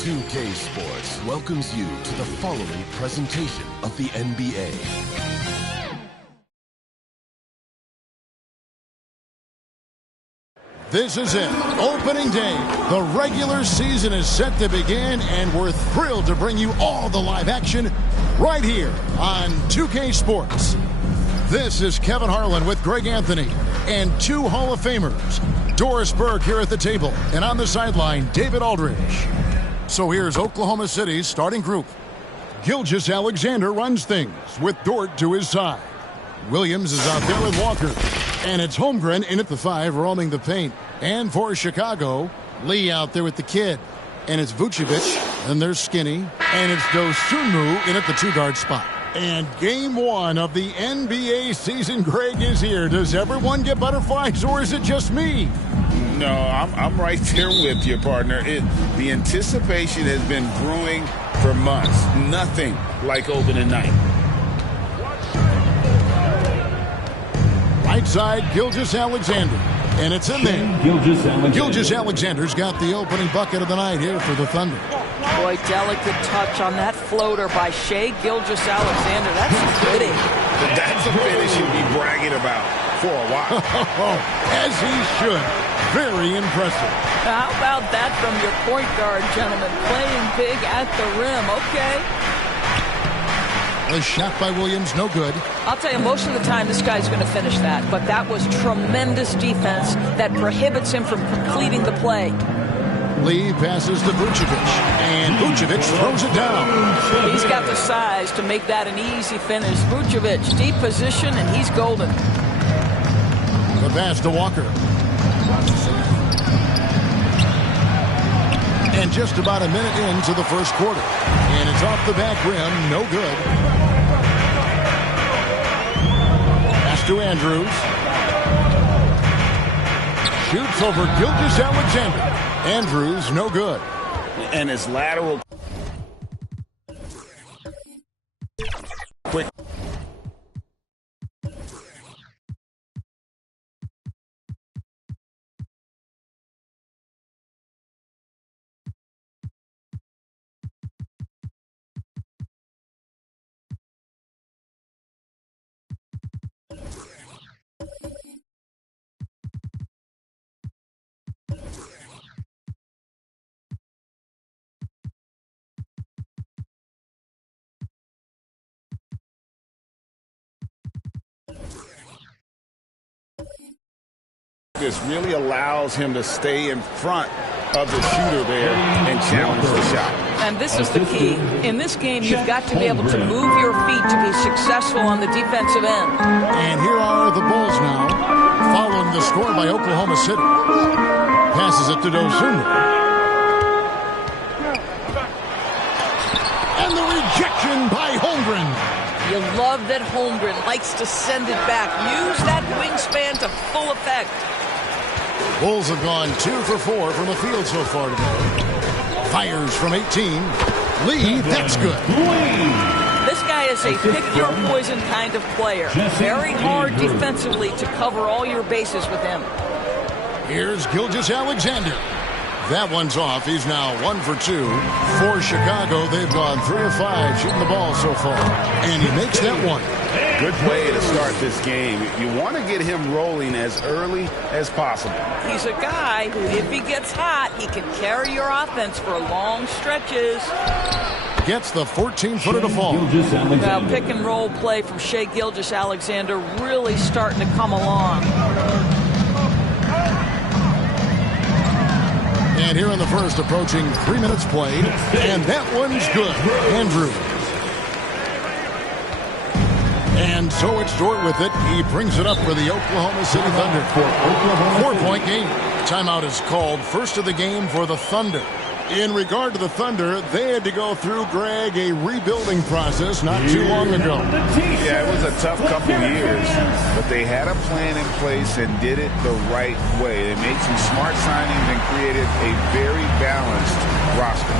2K Sports welcomes you to the following presentation of the NBA. This is it, opening day. The regular season is set to begin, and we're thrilled to bring you all the live action right here on 2K Sports. This is Kevin Harlan with Greg Anthony and two Hall of Famers. Doris Burke here at the table, and on the sideline, David Aldridge. So here's Oklahoma City's starting group. Gilgeous-Alexander runs things with Dort to his side. Williams is out there with Walker. And it's Holmgren in at the 5, roaming the paint. And for Chicago, Lee out there with the kid. And it's Vucevic, and there's Skinny. And it's Dosunmu in at the 2-guard spot. And game 1 of the NBA season, Greg, is here. Does everyone get butterflies, or is it just me? No, I'm right there with you, partner. The anticipation has been brewing for months. Nothing like opening night. Right side, Gilgeous-Alexander. And it's in there. Gilgeous-Alexander's got the opening bucket of the night here for the Thunder. Boy, delicate touch on that floater by Shai Gilgeous-Alexander. That's pretty. That's a finish he'll be bragging about for a while. As he should. Very impressive. How about that from your point guard, gentlemen? Playing big at the rim. Okay. A shot by Williams, no good. I'll tell you, most of the time this guy's going to finish that, but that was tremendous defense that prohibits him from completing the play. Lee passes to Vucevic, and Vucevic throws it down. He's got the size to make that an easy finish. Vucevic, deep position, and he's golden. The pass to Walker. And just about a minute into the first quarter. And it's off the back rim, no good. Pass to Andrews. Shoots over Gilgeous-Alexander. Andrews, no good. And his lateral. Quick. This really allows him to stay in front of the shooter there and challenge the shot. And this is the key. In this game, you've got to be able to move your feet to be successful on the defensive end. And here are the Bulls now, following the score by Oklahoma City. Passes it to Dosunmu. And the rejection by Holmgren. You love that Holmgren likes to send it back. Use that wingspan to full effect. Bulls have gone 2 for 4 from the field so far today. Fires from 18. Lee, that's good. This guy is a pick-your-poison kind of player. Very hard defensively to cover all your bases with him. Here's Gilgeous-Alexander. That one's off. He's now 1 for 2. For Chicago, they've gone 3 of 5 shooting the ball so far. And he makes that one. Good way to start this game. You want to get him rolling as early as possible. He's a guy who, if he gets hot, he can carry your offense for long stretches. Gets the 14-footer to fall. Now, pick-and-roll play from Shai Gilgeous-Alexander really starting to come along. And here in the first, approaching 3 minutes played. And that one's good. Andrews. And so it's Dort with it. He brings it up for the Oklahoma City Thunder. 4-point game. Timeout is called. First of the game for the Thunder. In regard to the Thunder, they had to go through, Greg, a rebuilding process not too long ago. Yeah, it was a tough couple years, but they had a plan in place and did it the right way. They made some smart signings and created a very balanced roster.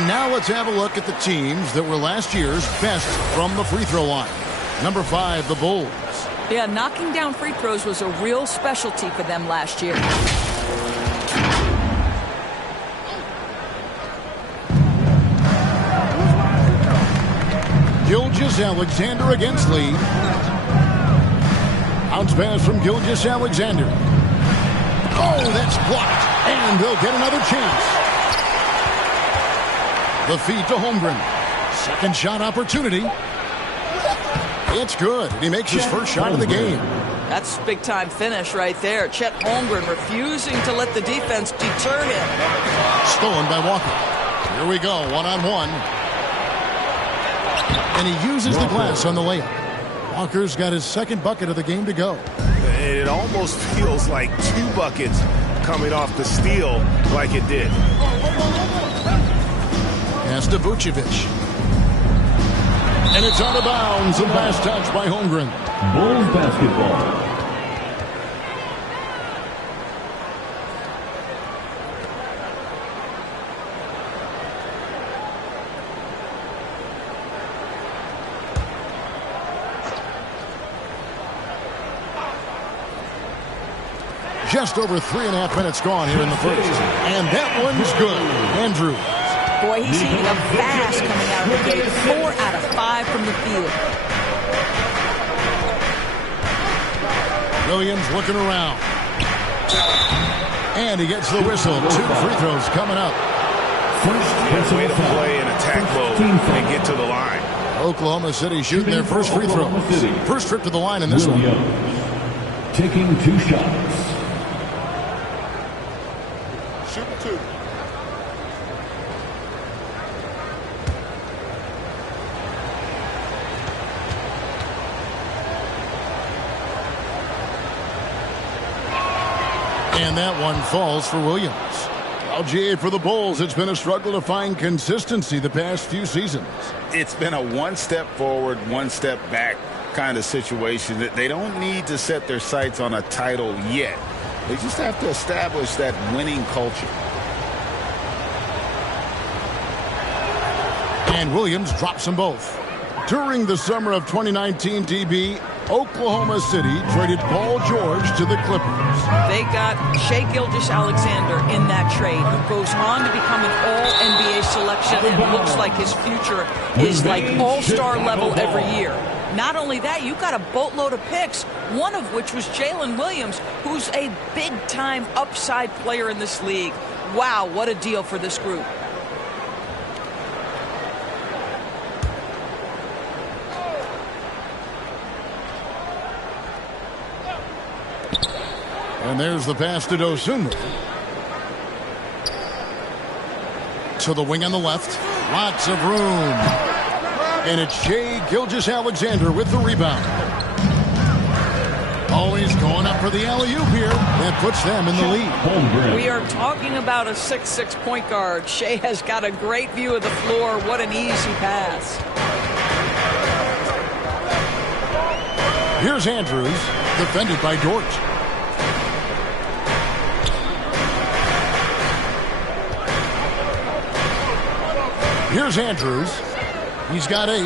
And now let's have a look at the teams that were last year's best from the free throw line. Number 5, the Bulls. Yeah, knocking down free throws was a real specialty for them last year. Gilgeous-Alexander against Lee. Bounce pass from Gilgeous-Alexander. Oh, that's blocked. And they'll get another chance. The feed to Holmgren. Second shot opportunity. It's good. He makes his first shot of the game. That's a big-time finish right there. Chet Holmgren refusing to let the defense deter him. Stolen by Walker. Here we go, one-on-one. And he uses the glass on the layup. Walker's got his second bucket of the game to go. It almost feels like 2 buckets coming off the steal like it did. Pass to Vucevic. And it's out of bounds. A last touch by Holmgren. Bulls basketball. Just over 3.5 minutes gone here in the first. And that one's good. Andrews. Boy, he's eating a fast coming out of the gate. 4 out of 5 from the field. Williams looking around. And he gets the whistle. 2 free throws coming up. First way to play in attack mode and get to the line. Oklahoma City shooting their first free throws. First trip to the line in this one. Taking 2 shots. Shooting 2. And that one falls for Williams. Well, GA, for the Bulls, it's been a struggle to find consistency the past few seasons. It's been a 1 step forward, 1 step back kind of situation. That they don't need to set their sights on a title yet. They just have to establish that winning culture. And Williams drops them both. During the summer of 2019, DB, Oklahoma City traded Paul George to the Clippers. They got Shai Gilgeous-Alexander in that trade, who goes on to become an all-NBA selection and looks like his future is like all-star level every year. Not only that, you got a boatload of picks, one of which was Jalen Williams, who's a big-time upside player in this league. Wow, what a deal for this group. And there's the pass to Dosunmu. To the wing on the left. Lots of room. And it's Shai Gilgeous-Alexander with the rebound. Always going up for the alley-oop here. That puts them in the lead. We are talking about a 6'6" point guard. Shai has got a great view of the floor. What an easy pass. Here's Andrews, defended by Dort. Here's Andrews. He's got 8.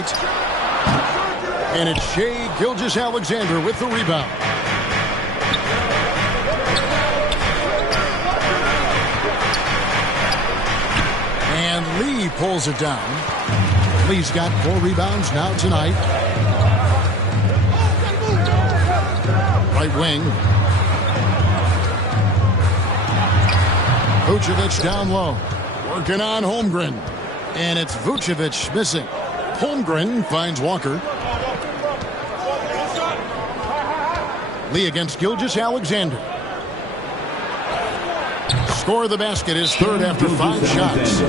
And it's Shai Gilgeous-Alexander with the rebound. And Lee pulls it down. Lee's got 4 rebounds now tonight. Right wing. Vucevic down low. Working on Holmgren. And it's Vucevic missing. Holmgren finds Walker. Lee against Gilgeous-Alexander. Score of the basket is 3rd after 5 shots.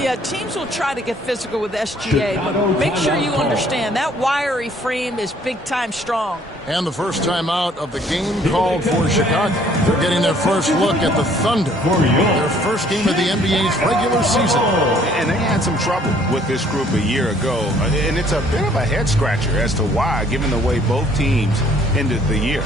Yeah, teams will try to get physical with SGA, but make sure you understand that wiry frame is big-time strong. And the first time out of the game called for Chicago. They're getting their first look at the Thunder. Their first game of the NBA's regular season. And they had some trouble with this group a year ago. And it's a bit of a head-scratcher as to why, given the way both teams ended the year.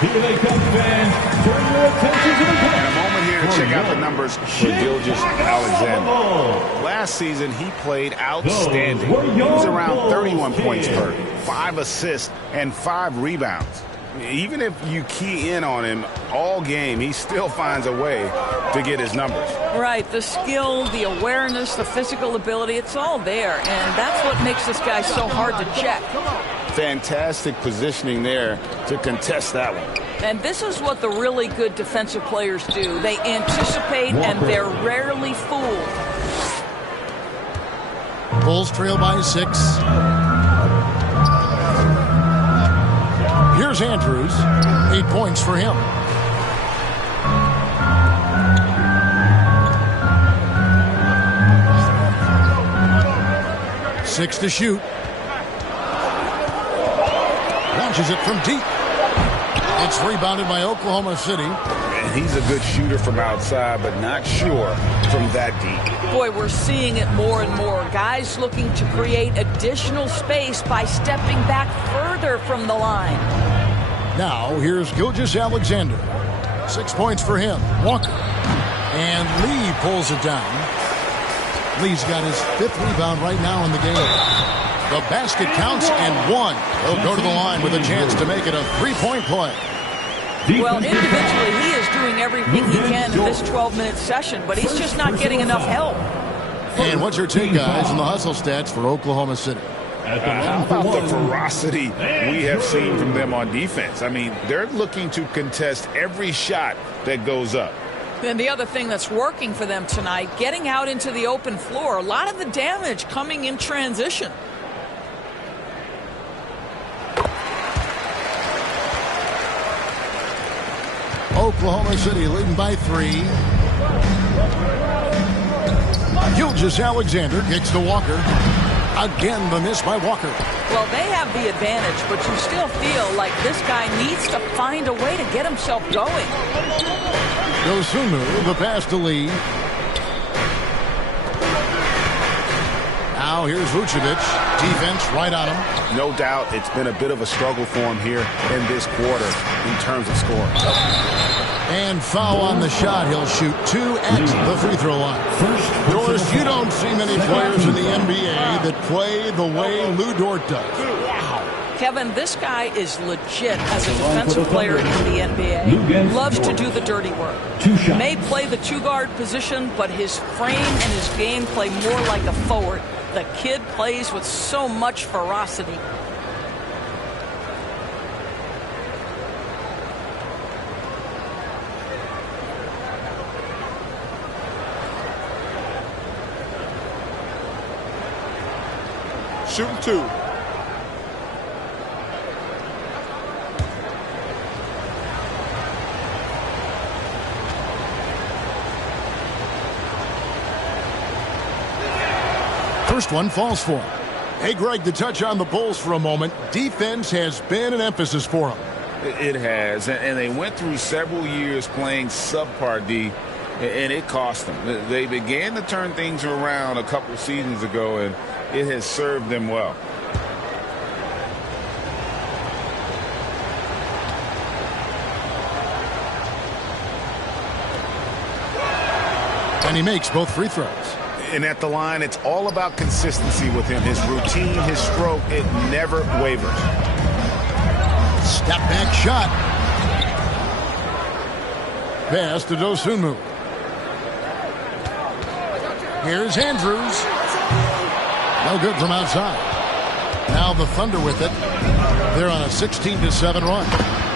Here they come, fans. Turn your attention to the And a moment here to check out the numbers for Gilgeous Alexander. Last season, he played outstanding. He was around 31 points per, 5 assists, and 5 rebounds. Even if you key in on him all game, he still finds a way to get his numbers. Right, the skill, the awareness, the physical ability, it's all there. And that's what makes this guy so hard to check. Fantastic positioning there to contest that one. And this is what the really good defensive players do. They anticipate and they're rarely fooled. Bulls trail by 6. Here's Andrews. 8 points for him. Six to shoot. Launches it from deep. It's rebounded by Oklahoma City. And he's a good shooter from outside, but not sure from that deep. Boy, we're seeing it more and more. Guys looking to create additional space by stepping back further from the line. Now, here's Gilgeous Alexander. 6 points for him. Walker. And Lee pulls it down. Lee's got his 5th rebound right now in the game. The basket counts and 1. He'll go to the line with a chance to make it a 3-point play. Well, individually, he is doing everything he can in this 12-minute session, but he's just not getting enough help. And what's your take, guys, on the hustle stats for Oklahoma City? How about the ferocity we have seen from them on defense? I mean, they're looking to contest every shot that goes up. And the other thing that's working for them tonight, getting out into the open floor. A lot of the damage coming in transition. Oklahoma City leading by 3. Gilgeous Alexander kicks to Walker. Again, the miss by Walker. Well, they have the advantage, but you still feel like this guy needs to find a way to get himself going. Dosunmu, the pass to Lee. Now here's Vucevic. Defense right on him. No doubt it's been a bit of a struggle for him here in this quarter in terms of scoring. And foul on the shot. He'll shoot 2 at the free throw line. Doris, you don't see many players in the NBA that play the way Lou Dort does. Kevin, this guy is legit as a defensive player in the NBA. Loves to do the dirty work. May play the 2-guard position, but his frame and his game play more like a forward. The kid plays with so much ferocity. Shooting 2. First one falls for him. Hey, Greg, to touch on the Bulls for a moment, defense has been an emphasis for them. It has, and they went through several years playing subpar D, and it cost them. They began to turn things around a couple seasons ago, and it has served them well. And he makes both free throws. And at the line, it's all about consistency with him. His routine, his stroke, it never wavers. Step back shot. Pass to Dosunmu. Here's Andrews. No good from outside. Now the Thunder with it. They're on a 16-7 run.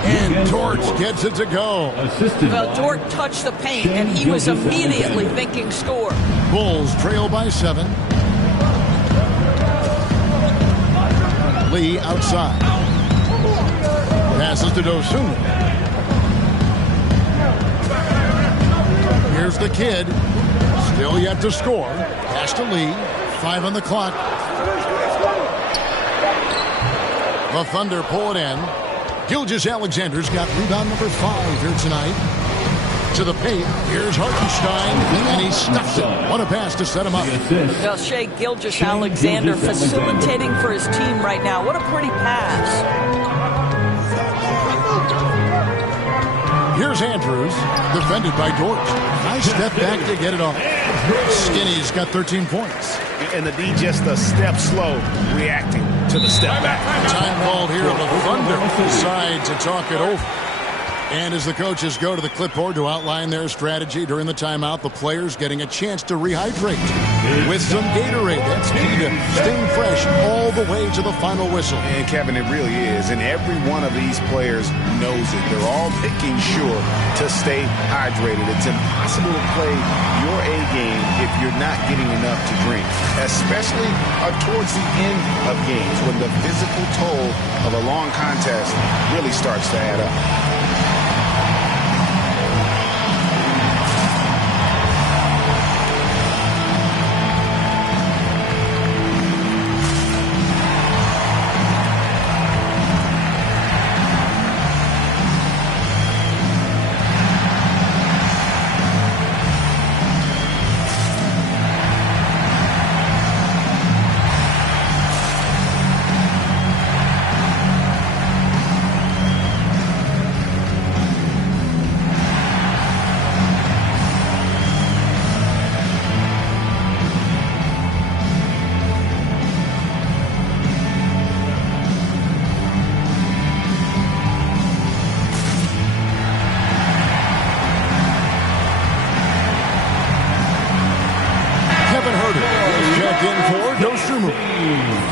And Dort gets it to go. Well, Dort touched the paint, and he was immediately thinking score. Bulls trail by 7. Lee outside. Passes to Dosunmu. Here's the kid. Still yet to score. Pass to Lee. 5 on the clock. The Thunder pull it in. Gilgeous Alexander's got rebound number 5 here tonight. To the paint. Here's Hartenstein, and he stuffs it. What a pass to set him up. Well, Shea Gilgeous-Alexander facilitating for his team right now. What a pretty pass. Here's Andrews, defended by Dortch. Nice step back to get it off. Skinny's got 13 points. And the D just a step slow, reacting to the step back. Time called here. The Thunder decide to talk it over. And as the coaches go to the clipboard to outline their strategy during the timeout, the players getting a chance to rehydrate with some Gatorade. That's key to staying fresh all the way to the final whistle. And Kevin, it really is. And every one of these players knows it. They're all making sure to stay hydrated. It's impossible to play your A game if you're not getting enough to drink, especially towards the end of games when the physical toll of a long contest really starts to add up.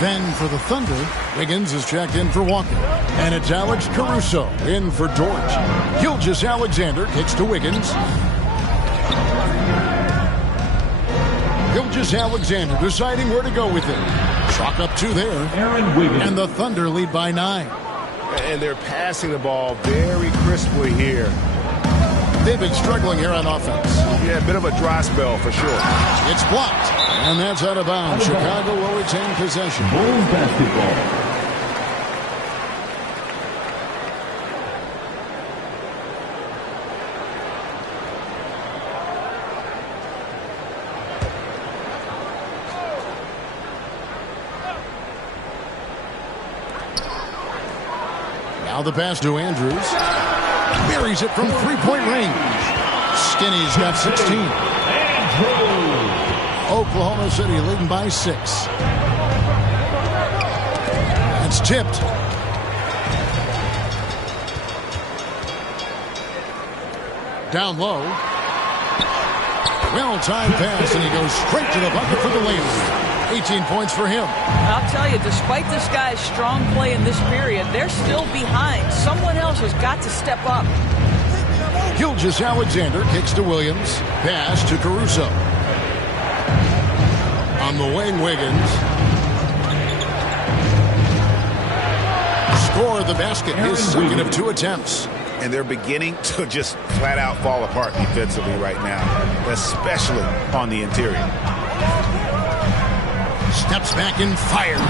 Then for the Thunder, Wiggins is checked in for Walker. And it's Alex Caruso in for Dortch. Gilgeous-Alexander kicks to Wiggins. Gilgeous-Alexander deciding where to go with it. Chalk up 2 there. And the Thunder lead by 9. And they're passing the ball very crisply here. They've been struggling here on offense. Yeah, a bit of a dry spell for sure. It's blocked. And that's out of bounds. Chicago will retain possession. Bulls basketball. Now the pass to Andrews. Buries it from three-point range. Skinny's got 16. Oklahoma City leading by 6. It's tipped. Down low. Well-timed pass, and he goes straight to the bucket for the layup. 18 points for him. I'll tell you, despite this guy's strong play in this period, they're still behind. Someone else has got to step up. Gilgeous-Alexander kicks to Williams. Pass to Caruso. On the wing, Wiggins. Score the basket. His second of 2 attempts. And they're beginning to just flat out fall apart defensively right now, especially on the interior. Steps back and fires.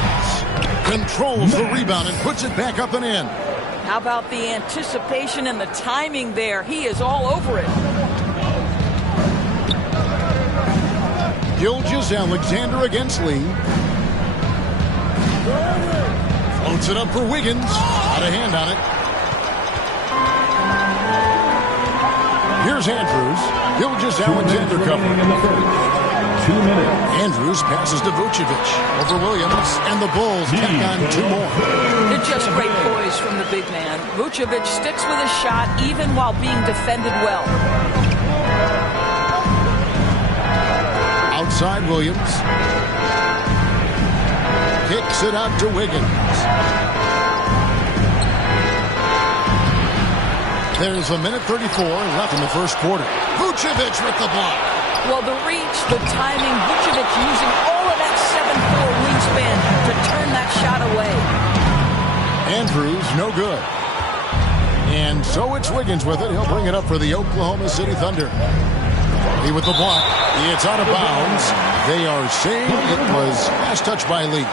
Controls the rebound and puts it back up and in. How about the anticipation and the timing there? He is all over it. Gilgeous-Alexander against Lee. Floats it up for Wiggins. Got a hand on it. Here's Andrews. Gilgeous-Alexander covering. 2 minutes. Andrews passes to Vucevic over Williams, and the Bulls tack on 2 more. It's just great poise from the big man. Vucevic sticks with his shot even while being defended well. Outside Williams. Kicks it out to Wiggins. There's 1:34 left in the first quarter. Vucevic with the block. Well, the reach, the timing, Vucevic using all of that 7'4" wingspan to turn that shot away. Andrews, no good. And so it's Wiggins with it. He'll bring it up for the Oklahoma City Thunder. He with the block. It's out of bounds. They are saying it was last touch by Lee.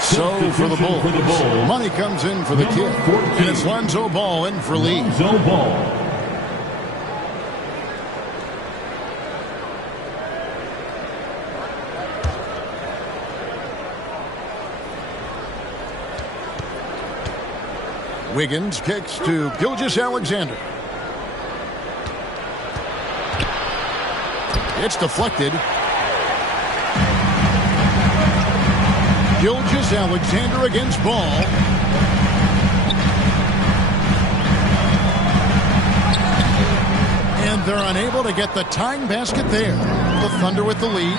So for the Bulls, money comes in for the kid. And it's Lonzo Ball in for Lee. Lonzo Ball. Wiggins kicks to Gilgeous Alexander. It's deflected. Gilgeous Alexander against Ball. And they're unable to get the tying basket there. The Thunder with the lead.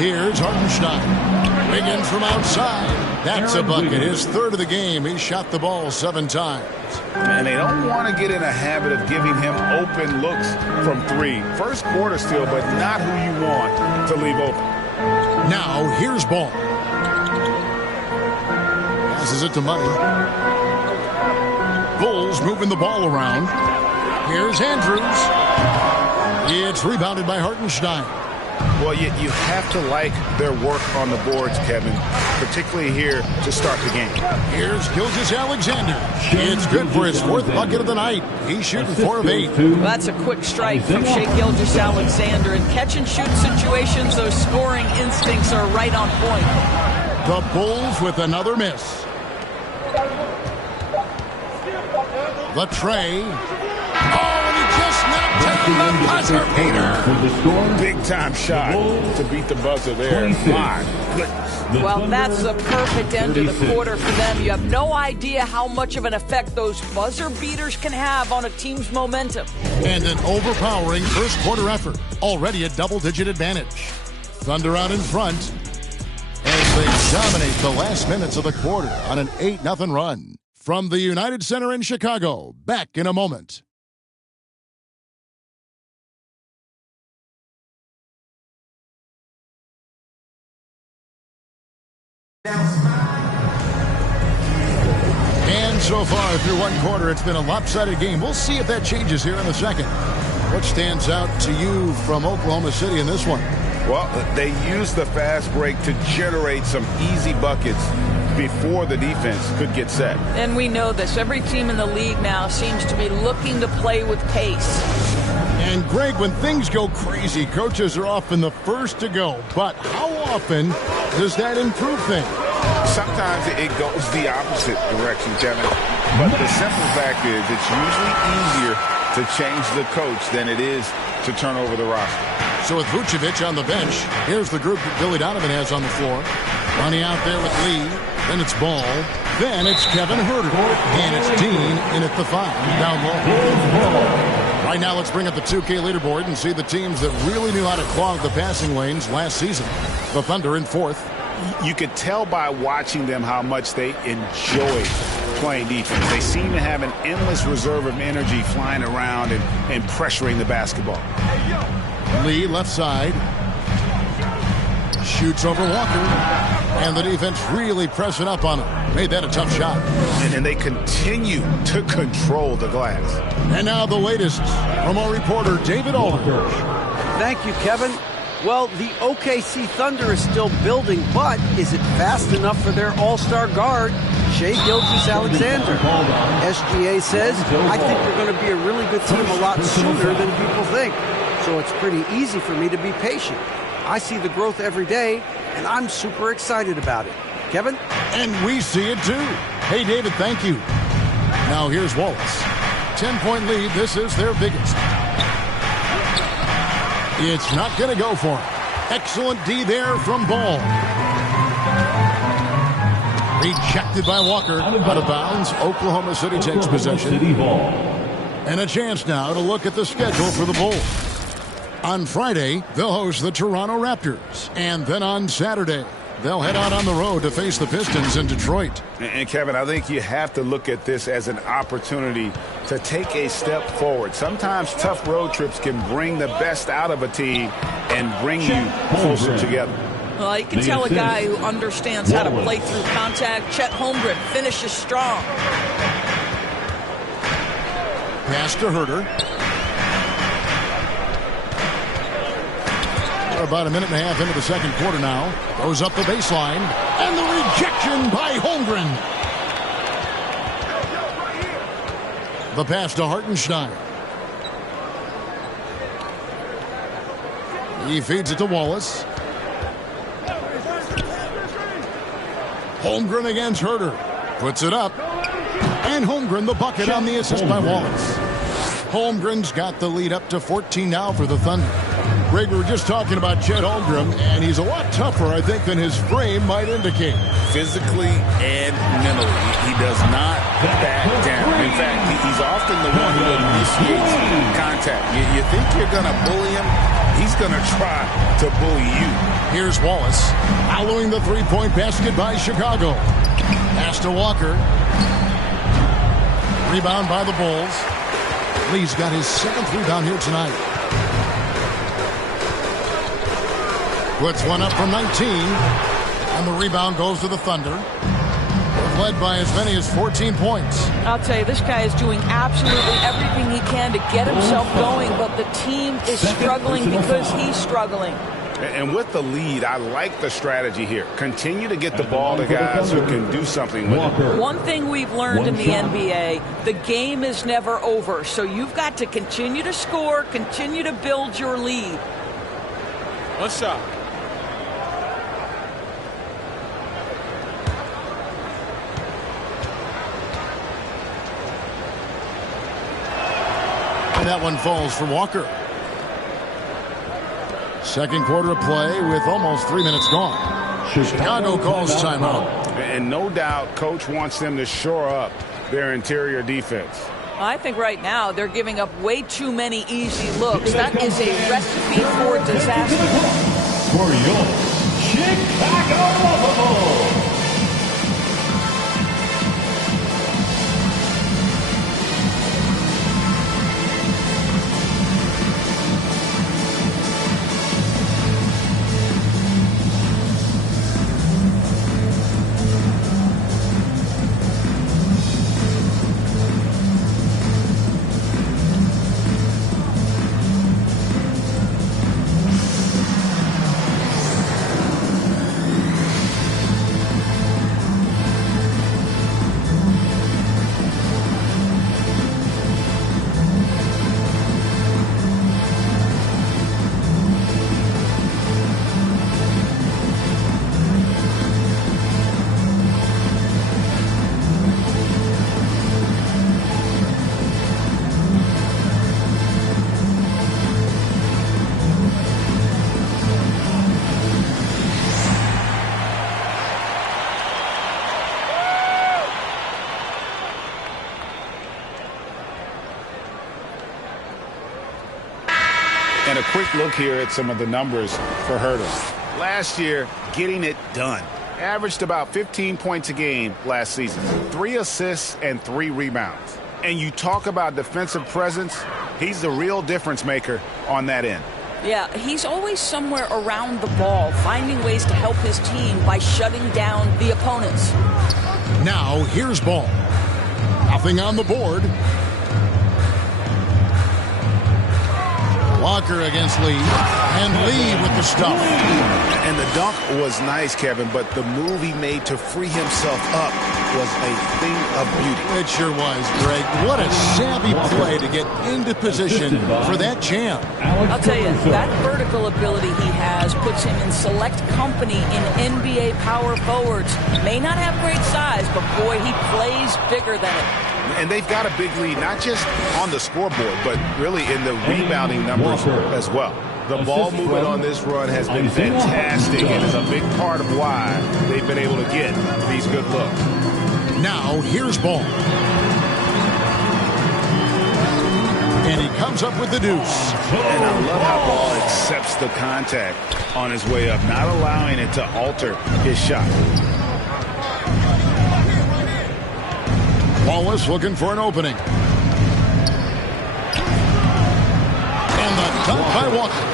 Here's Hartenstein. Wiggins from outside. That's a bucket. His third of the game. He shot the ball 7 times. And they don't want to get in a habit of giving him open looks from 3. First quarter still, but not who you want to leave open. Now, here's Ball. Passes it to Money. Bulls moving the ball around. Here's Andrews. It's rebounded by Hartenstein. Well, you have to like their work on the boards, Kevin, particularly here to start the game. Here's Gilgeous Alexander. It's good for his 4th bucket of the night. He's shooting 4 of 8. Well, that's a quick strike from Shai Gilgeous-Alexander. In catch-and-shoot situations, those scoring instincts are right on point. The Bulls with another miss. The tray. Big time shot to beat the buzzer there. My goodness. Well, that's the perfect end of the quarter for them. You have no idea how much of an effect those buzzer beaters can have on a team's momentum. And an overpowering first quarter effort. Already a double-digit advantage. Thunder out in front as they dominate the last minutes of the quarter on an 8-0 run. From the United Center in Chicago, back in a moment. And so far through one quarter, it's been a lopsided game. We'll see if that changes here in the second. What stands out to you from Oklahoma City in this one? Well, they used the fast break to generate some easy buckets before the defense could get set. And we know this. Every team in the league now seems to be looking to play with pace. And Greg, when things go crazy, coaches are often the first to go. But how often does that improve things? Sometimes it goes the opposite direction, Kevin. But the simple fact is it's usually easier to change the coach than it is to turn over the roster. So with Vucevic on the bench, here's the group that Billy Donovan has on the floor. Running out there with Lee. Then it's Ball. Then it's Kevin Huerter. And it's Dean in at the 5, down low. Right now, let's bring up the 2K leaderboard and see the teams that really knew how to clog the passing lanes last season. The Thunder in 4th. You could tell by watching them how much they enjoy playing defense. They seem to have an endless reserve of energy flying around and pressuring the basketball. Lee, left side. Shoots over Walker. And the defense really pressing up on him. Made that a tough shot. And they continue to control the glass. And now the latest from our reporter, David Aldridge. Thank you, Kevin. Well, the OKC Thunder is still building, but is it fast enough for their all-star guard, Shai Gilgeous-Alexander? SGA says, I think we're going to be a really good team a lot sooner than people think. So it's pretty easy for me to be patient. I see the growth every day, and I'm super excited about it. Kevin? And we see it too. Hey, David, thank you. Now here's Wallace. 10-point lead. This is their biggest. It's not going to go for him. Excellent D there from Ball. Rejected by Walker. Out of bounds. Oklahoma City takes possession. And a chance now to look at the schedule for the Bulls. On Friday, they'll host the Toronto Raptors. And then on Saturday, they'll head out on the road to face the Pistons in Detroit. And Kevin, I think you have to look at this as an opportunity to take a step forward. Sometimes tough road trips can bring the best out of a team and bring you closer together. Well, you can tell a guy who understands how to play through contact. Chet Holmgren finishes strong. Pass to Huerter. We're about a minute and a half into the second quarter now. Goes up the baseline. And the rejection by Holmgren. The pass to Hartenstein. He feeds it to Wallace. Holmgren against Herter. Puts it up. And Holmgren the bucket on the assist by Wallace. Holmgren's got the lead up to 14 now for the Thunder. Greg, we were just talking about Chet Holmgren, and he's a lot tougher, I think, than his frame might indicate. Physically and mentally, he does not back down. In fact, he's often the one who initiates contact. You think you're going to bully him? He's going to try to bully you. Here's Wallace, following the three-point basket by Chicago. Pass to Walker. Rebound by the Bulls. Lee's got his 7th rebound here tonight. Puts one up from 19. And the rebound goes to the Thunder. Led by as many as 14 points. I'll tell you, this guy is doing absolutely everything he can to get himself going, but the team is struggling because he's struggling. And with the lead, I like the strategy here. Continue to get the ball to guys who can do something with it. One thing we've learned in the NBA, the game is never over. So you've got to continue to score, continue to build your lead. One shot. And that one falls for Walker. Second quarter of play with almost 3 minutes gone. Chicago calls timeout. And no doubt coach wants them to shore up their interior defense. I think right now they're giving up way too many easy looks. That is a recipe for disaster. For your Chicago Bulls. And a quick look here at some of the numbers for Herter. Last year, getting it done. Averaged about 15 points a game last season. 3 assists and 3 rebounds. And you talk about defensive presence, he's the real difference maker on that end. Yeah, he's always somewhere around the ball, finding ways to help his team by shutting down the opponents. Now, here's Ball. Nothing on the board. Walker against Lee. And Lee with the stuff. And the dunk was nice, Kevin, but the move he made to free himself up was a thing of beauty. It sure was, Greg. What a savvy play to get into position for that jam. I'll tell you, that vertical ability he has puts him in select company in NBA power forwards. May not have great size, but boy, he plays bigger than it. And they've got a big lead, not just on the scoreboard, but really in the rebounding numbers as well. The ball movement on this run has been fantastic and is a big part of why they've been able to get these good looks. Now, here's Ball. And he comes up with the deuce. And I love how Ball accepts the contact on his way up, not allowing it to alter his shot. Wallace looking for an opening. And the dunk by Walker.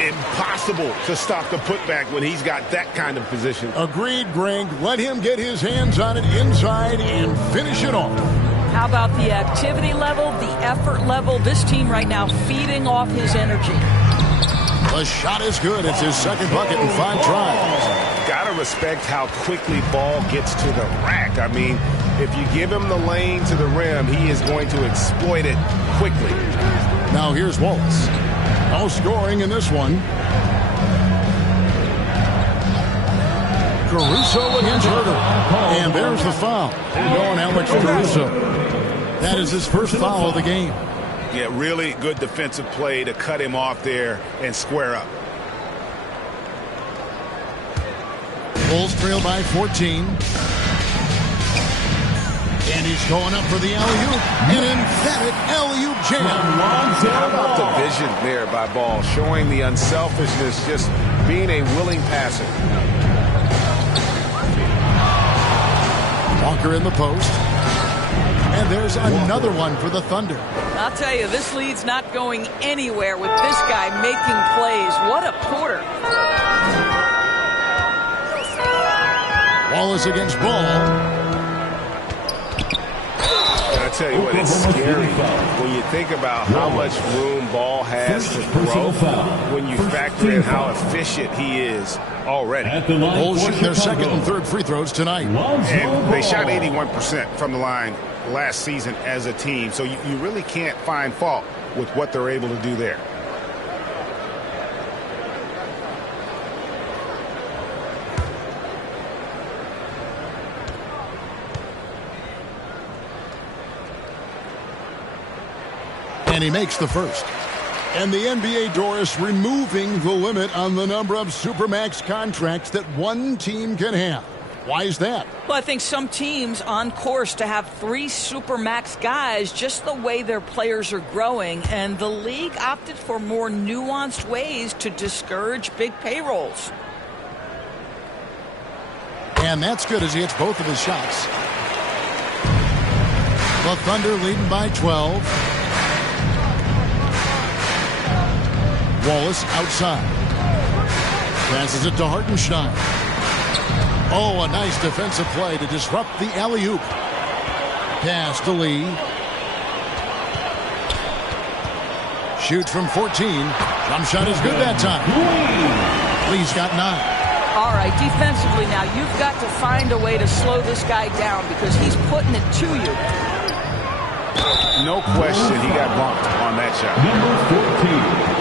Impossible to stop the putback when he's got that kind of position. Agreed, Greg. Let him get his hands on it inside and finish it off. How about the activity level, the effort level? This team right now feeding off his energy. The shot is good. It's his second bucket in 5 tries. Gotta respect how quickly Ball gets to the rack. I mean, if you give him the lane to the rim, he is going to exploit it quickly. Now here's Wallace. No scoring in this one. Caruso against Herter. And there's the foul. Going Alex Caruso. That is his first foul of the game. Yeah, really good defensive play to cut him off there and square up. Bulls trail by 14. And he's going up for the alley-oop. An emphatic alley-oop jam. How about the vision there by Ball, showing the unselfishness, just being a willing passer. Walker in the post. And there's another one for the Thunder. I'll tell you, this lead's not going anywhere with this guy making plays. What a quarter. Wallace against Ball. I tell you what, it's scary when you think about how much room Ball has to grow when you factor in how efficient he is already. Bulls shoot their second and third free throws tonight. And they shot 81% from the line last season as a team, so you really can't find fault with what they're able to do there. And he makes the first. And the NBA, Doris, removing the limit on the number of Supermax contracts that one team can have. Why is that? Well, I think some teams on course to have 3 Supermax guys, just the way their players are growing, and the league opted for more nuanced ways to discourage big payrolls. And that's good as he hits both of his shots. The Thunder leading by 12. Wallace outside. Passes it to Hartenstein. Oh, a nice defensive play to disrupt the alley-oop. Pass to Lee. Shoots from 14. Jump shot is good that time. Lee's got 9. All right, defensively now, you've got to find a way to slow this guy down because he's putting it to you. No question he got bumped on that shot. Number 14.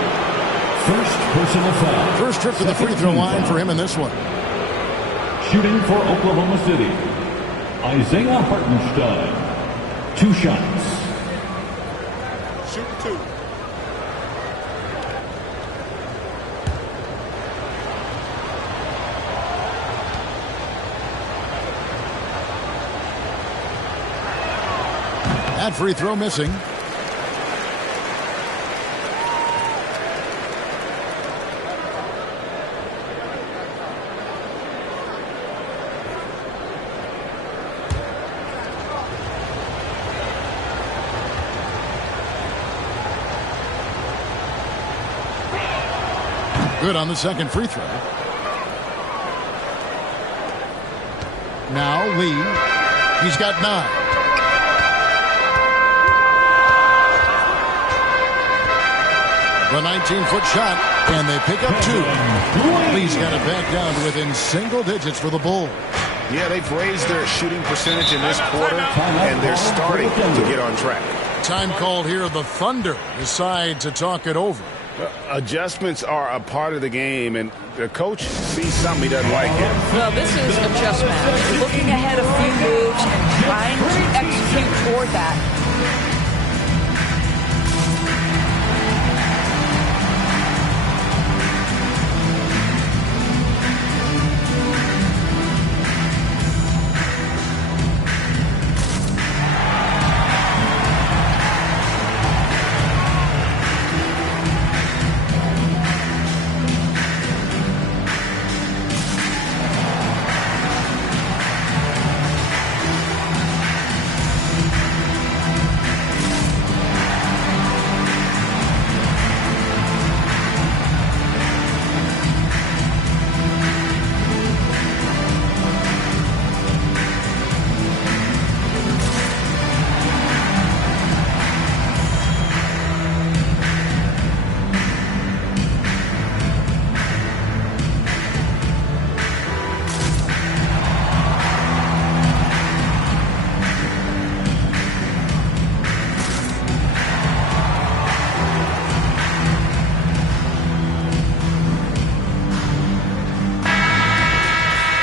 First personal foul. First trip to the free throw line for him in this one. Shooting for Oklahoma City, Isaiah Hartenstein. 2 shots. Shoot 2. That free throw missing. Good on the second free throw. Now Lee. He's got 9. The 19-foot shot, and they pick up 2. Lee's got it back down to within single digits for the Bulls. Yeah, they've raised their shooting percentage in this quarter, and they're starting to get on track. Time called here. The Thunder decide to talk it over. Adjustments are a part of the game, and the coach sees something he doesn't like here. Well, this is a chess match. Looking ahead a few moves and trying to execute toward that.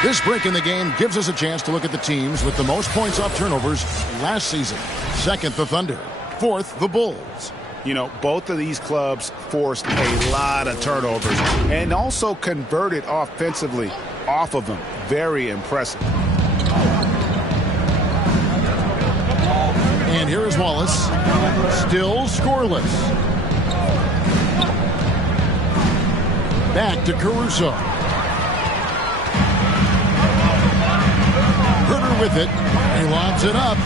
This break in the game gives us a chance to look at the teams with the most points off turnovers last season. Second, the Thunder. Fourth, the Bulls. You know, both of these clubs forced a lot of turnovers and also converted offensively off of them. Very impressive. And here is Wallace. Still scoreless. Back to Caruso. Herter with it. He lobs it up.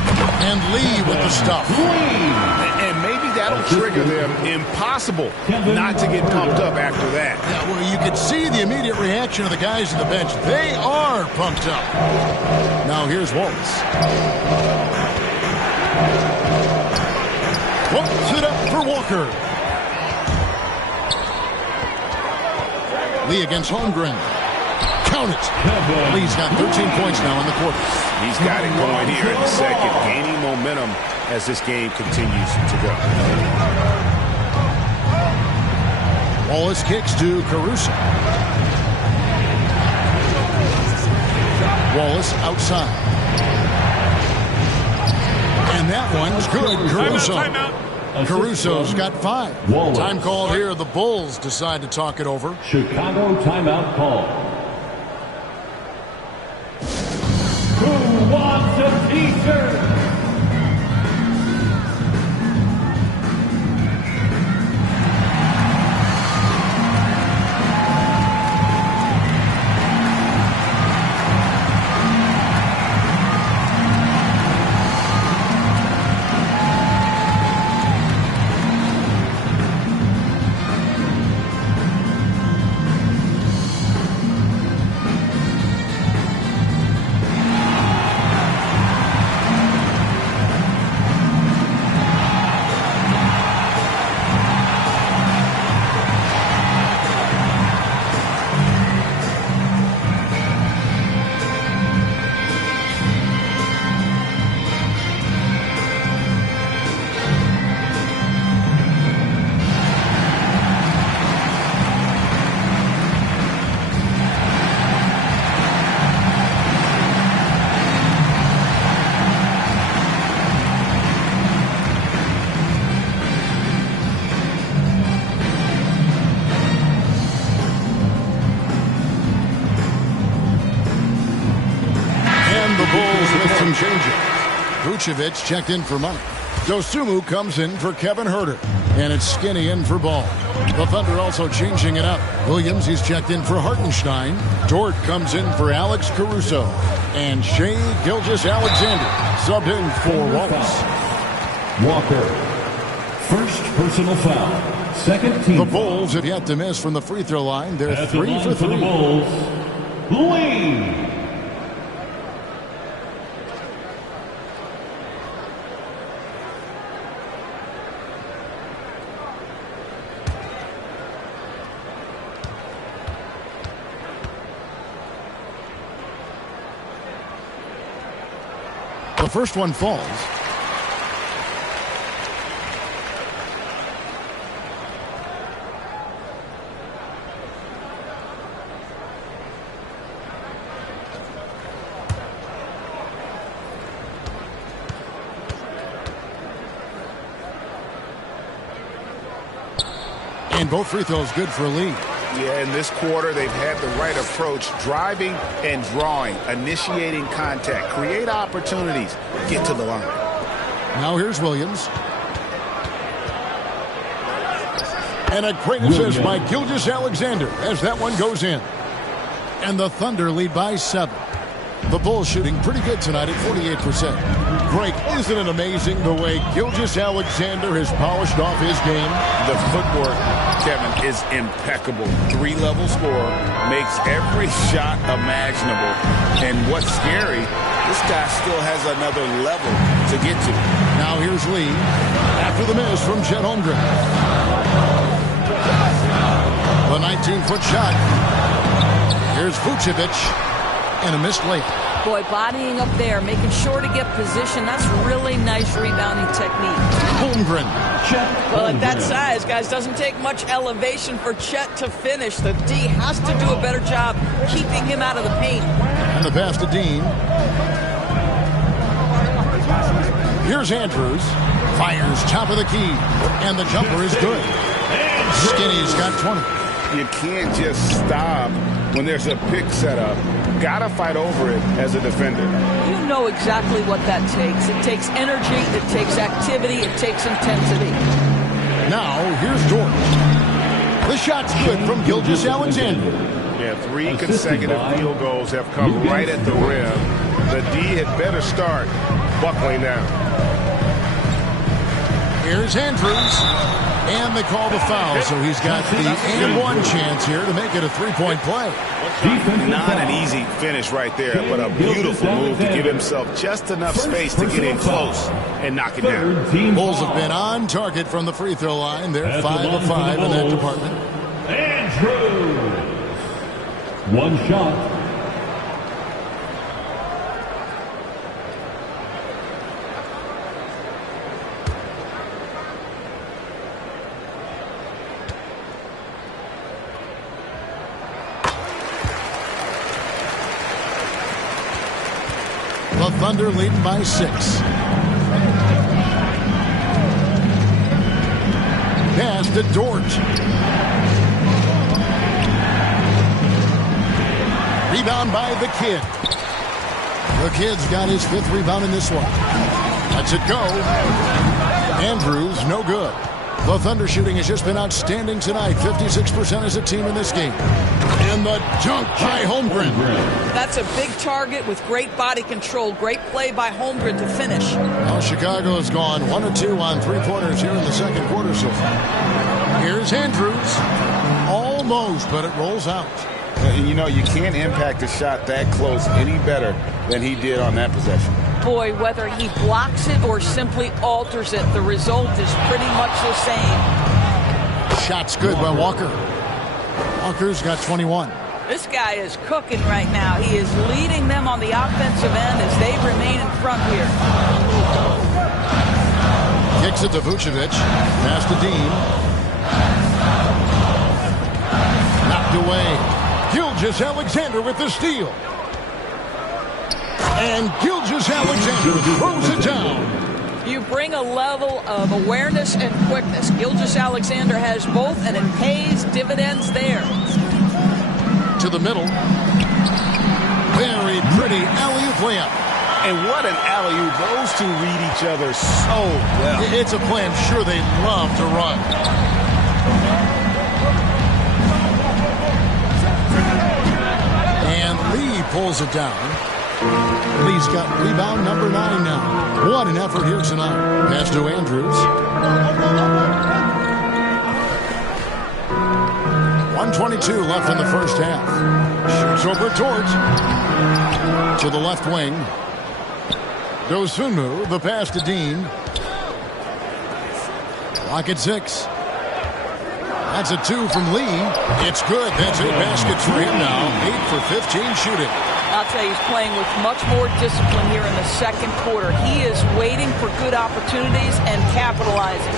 And Lee with the stuff. And maybe that'll trigger them. Impossible not to get pumped up after that. Yeah, well, you could see the immediate reaction of the guys on the bench. They are pumped up. Now here's Wallace. Puts it up for Walker. Lee against Holmgren. Count it. Lee's got 13 points now in the quarter. He's got it going here in the second, gaining momentum as this game continues to go. Wallace kicks to Caruso. Wallace outside. And that one's good. Caruso. Caruso's got 5. Wallace. Time called here. The Bulls decide to talk it over. Chicago timeout call. Who wants a t-shirt? Vucevic checked in for Mike. Dosunmu comes in for Kevin Herter. And it's Skinny in for Ball. The Thunder also changing it up. Williams, he's checked in for Hartenstein. Dort comes in for Alex Caruso. And Shai Gilgeous-Alexander subbed in for Wallace. Walker. First personal foul. Second team. The Bulls have yet to miss from the free throw line. They're 3 for 3. The Bulls. Lee. The first one falls. And both free throws good for Lee. Yeah, in this quarter, they've had the right approach, driving and drawing, initiating contact, create opportunities, get to the line. Now here's Williams. And a great assist by Gilgeous-Alexander as that one goes in. And the Thunder lead by 7. The Bulls shooting pretty good tonight at 48%. Greg, isn't it amazing the way Gilgeous-Alexander has polished off his game? The footwork, Kevin, is impeccable. 3-level scorer, makes every shot imaginable. And what's scary, this guy still has another level to get to. Now here's Lee after the miss from Chet Holmgren. The 19-foot shot. Here's Vucevic. And a missed layup. Boy, bodying up there, making sure to get position. That's really nice rebounding technique. Holmgren. Well, at that size, guys, doesn't take much elevation for Chet to finish. The D has to do a better job keeping him out of the paint. And the pass to Dean. Here's Andrews. Fires top of the key. And the jumper is good. Skinny's got 20. You can't just stop when there's a pick set up. Gotta fight over it as a defender. You know exactly what that takes. It takes energy, it takes activity, it takes intensity. Now, here's George. The shot's good from Gilgeous-Alexander. Yeah, 3 consecutive field goals have come right at the rim. The D had better start buckling down. Here's Andrews. And they call the foul, so he's got the and one chance here to make it a three-point play. Not an easy finish right there, but a beautiful move to give himself just enough space to get in close and knock it down. Bulls have been on target from the free throw line. They're 5 of 5 in that department. Andrews. One shot. The Thunder leading by 6. Pass to Dort. Rebound by the Kid. The Kid's got his 5th rebound in this one. Lets it go. Andrews, no good. The Thunder shooting has just been outstanding tonight. 56% as a team in this game. And the dunk by Holmgren. That's a big target with great body control. Great play by Holmgren to finish. Now Chicago has gone 1 of 2 on 3-pointers here in the second quarter so far. Here's Andrews. Almost, but it rolls out. You know, you can't impact a shot that close any better than he did on that possession. Boy, whether he blocks it or simply alters it, the result is pretty much the same. Shot's good by Walker. Walker's got 21. This guy is cooking right now. He is leading them on the offensive end as they remain in front here. Kicks it to Vucevic. Pass to Dean. Knocked away. Gilgeous-Alexander with the steal. And Gilgeous-Alexander throws it down. You bring a level of awareness and quickness. Gilgeous-Alexander has both, and it pays dividends there. To the middle. Very pretty alley-oop layup. And what an alley-oop. Those two read each other so well. It's a play I'm sure they love to run. And Lee pulls it down. Lee's got rebound number 9 now. What an effort here tonight. Pass to Andrews. 1:22 left in the first half. Shoots over Dort. To the left wing. Goes Sunmu. The pass to Dean. Clock at 6. That's a 2 from Lee. It's good. That's 8 baskets for him now. 8 for 15 shooting. I'll tell you, he's playing with much more discipline here in the second quarter. He is waiting for good opportunities and capitalizing.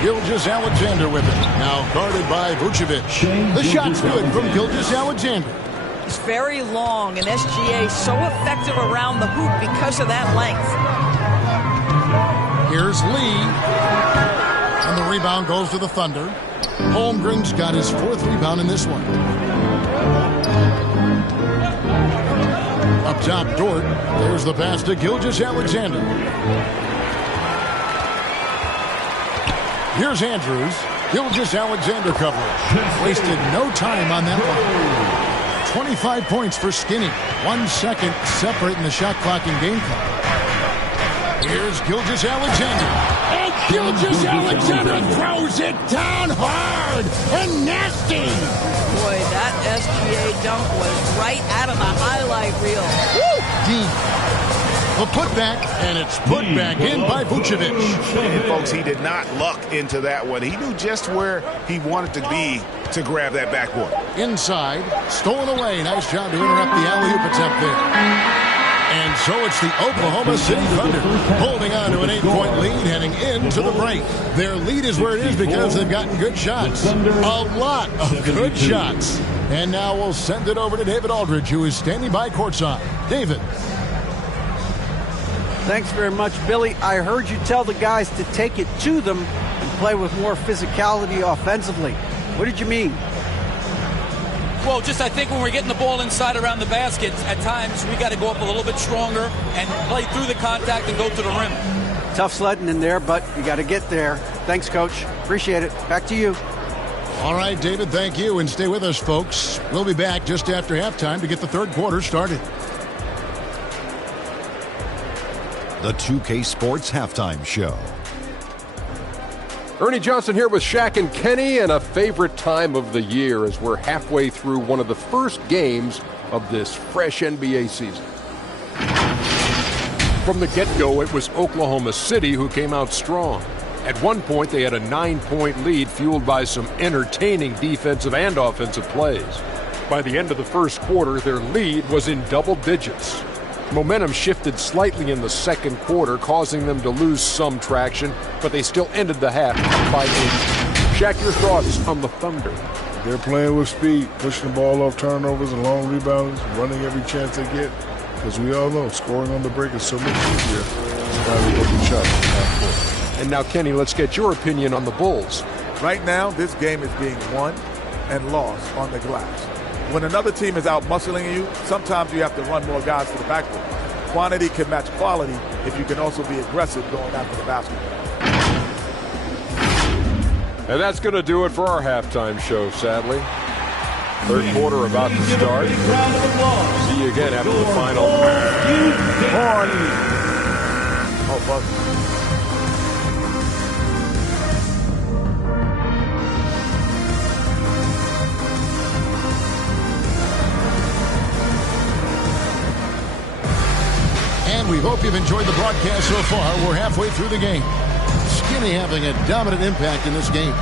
Gilgeous-Alexander with it. Now guarded by Vucevic. The shot's good from Gilgeous-Alexander. It's very long, and SGA so effective around the hoop because of that length. Here's Lee. And the rebound goes to the Thunder. Holmgren's got his 4th rebound in this one. Up top, Dort. There's the pass to Gilgeous-Alexander. Here's Andrews. Gilgeous-Alexander coverage. Wasted no time on that one. 25 points for Skinny. 1 second separating the shot clock and game clock. Here's Gilgeous-Alexander. And Gilgeous-Alexander throws it down hard and nasty. Boy, that SGA dunk was right out of the highlight reel. Woo! Dean. The putback, and it's put back in by Vucevic. And folks, he did not luck into that one. He knew just where he wanted to be to grab that backboard. Inside, stolen away. Nice job to interrupt the alley-oop attempt there. And so it's the Oklahoma City Thunder holding on to an 8-point lead heading into the break. Their lead is where it is because they've gotten good shots. A lot of good shots. And now we'll send it over to David Aldridge, who is standing by courtside. David. Thanks very much, Billy. I heard you tell the guys to take it to them and play with more physicality offensively. What did you mean? Well, just I think when we're getting the ball inside around the basket, at times we got to go up a little bit stronger and play through the contact and go to the rim. Tough sledding in there, but you got to get there. Thanks, Coach. Appreciate it. Back to you. All right, David, thank you. And stay with us, folks. We'll be back just after halftime to get the third quarter started. The 2K Sports Halftime Show. Ernie Johnson here with Shaq and Kenny, and a favorite time of the year as we're halfway through one of the first games of this fresh NBA season. From the get-go, it was Oklahoma City who came out strong. At one point, they had a 9-point lead fueled by some entertaining defensive and offensive plays. By the end of the first quarter, their lead was in double digits. Momentum shifted slightly in the second quarter, causing them to lose some traction, but they still ended the half up by 8. Shaq, your thoughts on the Thunder? They're playing with speed, pushing the ball off turnovers and long rebounds, running every chance they get. Because we all know scoring on the break is so much easier. It's finally open shot. And now, Kenny, let's get your opinion on the Bulls. Right now, this game is being won and lost on the glass. When another team is out muscling you, sometimes you have to run more guys to the backboard. Quantity can match quality if you can also be aggressive going after the basketball. And that's going to do it for our halftime show, sadly. Third quarter about to start. See you again after the final. Oh, fuck. And we hope you've enjoyed the broadcast so far. We're halfway through the game. Skinny having a dominant impact in this game.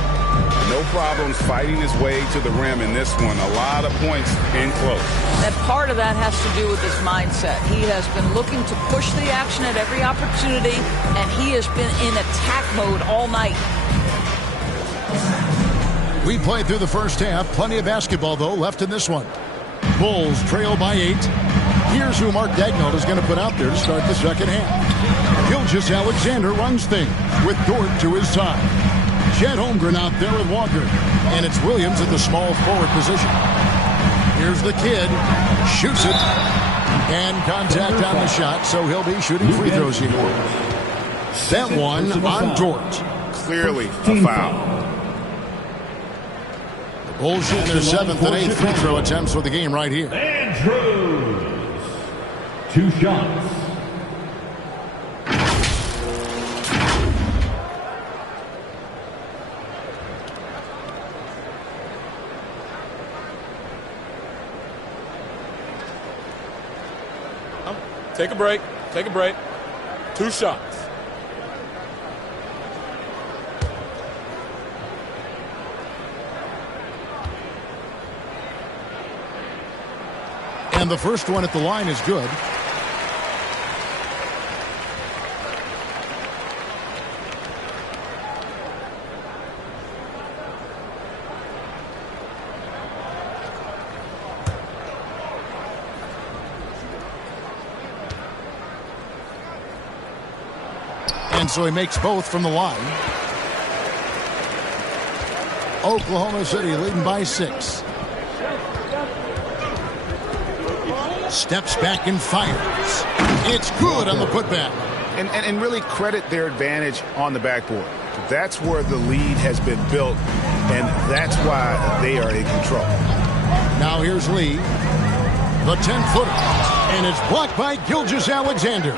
No problems fighting his way to the rim in this one. A lot of points in close. That part of that has to do with his mindset. He has been looking to push the action at every opportunity, and he has been in attack mode all night. We played through the first half. Plenty of basketball, though, left in this one. Bulls trail by 8. Here's who Mark Daigneault is going to put out there to start the second half. Gilgeous-Alexander runs things with Dort to his side. Chet Holmgren out there with Walker. And it's Williams at the small forward position. Here's the kid. Shoots it. And contact on the shot, so he'll be shooting free throws here. That one on Dort. Clearly a foul. The Bulls shooting their 7th and 8th free throw attempts for the game right here. Andrews. 2 shots. Take a break. Take a break. 2 shots. And the first one at the line is good. And so he makes both from the line. Oklahoma City leading by 6. Steps back and fires. It's good on the putback. And really credit their advantage on the backboard. That's where the lead has been built, and that's why they are in control. Now here's Lee. The 10-footer. And it's blocked by Gilgeous-Alexander.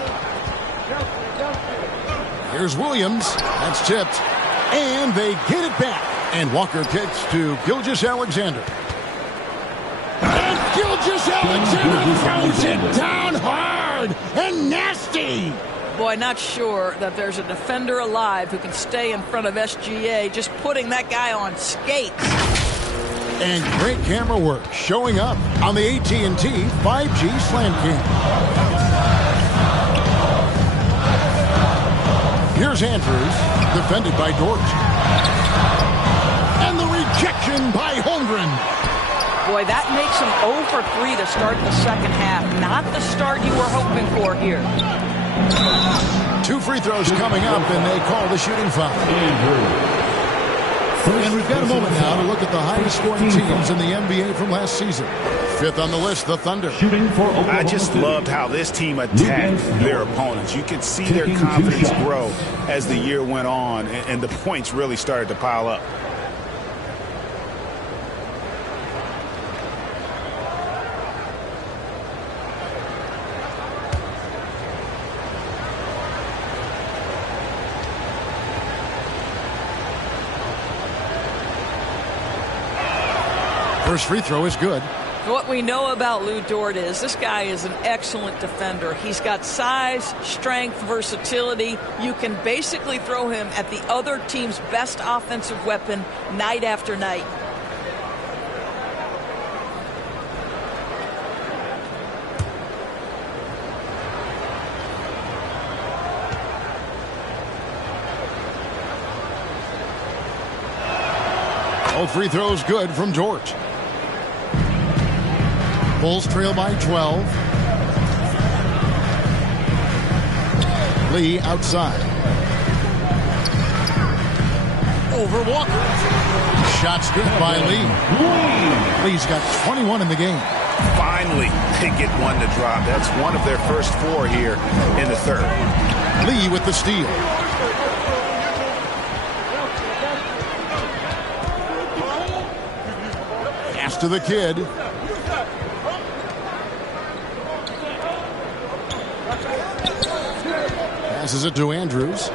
Here's Williams. That's tipped. And they get it back. And Walker kicks to Gilgeous-Alexander. And Gilgeous-Alexander throws it down hard and nasty. Boy, not sure that there's a defender alive who can stay in front of SGA, just putting that guy on skates. And great camera work showing up on the AT&T 5G Slam Cam. Here's Andrews, defended by Dort. And the rejection by Holmgren. Boy, that makes him 0 for 3 to start the second half. Not the start you were hoping for here. 2 free throws coming up, and they call the shooting foul. And we've got a moment now to look at the highest scoring teams in the NBA from last season. 5th on the list, the Thunder. I just loved how this team attacked their opponents. You could see their confidence grow as the year went on, and the points really started to pile up. First free throw is good. What we know about Lou Dort is this guy is an excellent defender. He's got size, strength, versatility. You can basically throw him at the other team's best offensive weapon night after night. All free throws good from Dort. Bulls trail by 12. Lee outside. Over Walker. Shots good by Lee. Lee's got 21 in the game. Finally, they get one to drop. That's one of their first 4 here in the third. Lee with the steal. Pass to the kid. Passes it to Andrews.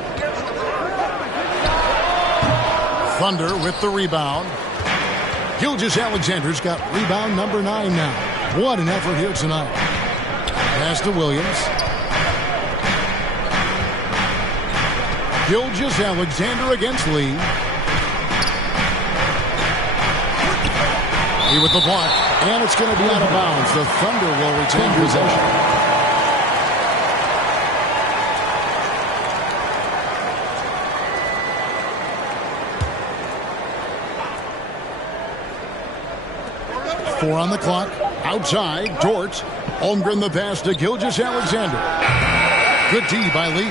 Thunder with the rebound. Gilgeous-Alexander's got rebound number 9 now. What an effort here tonight. Pass to Williams. Gilgeous-Alexander against Lee. Lee with the block. And it's going to be out of bounds. The Thunder will retain possession. Four on the clock. Outside, Dort. Holmgren the pass to Gilgeous-Alexander. Good D by Lee.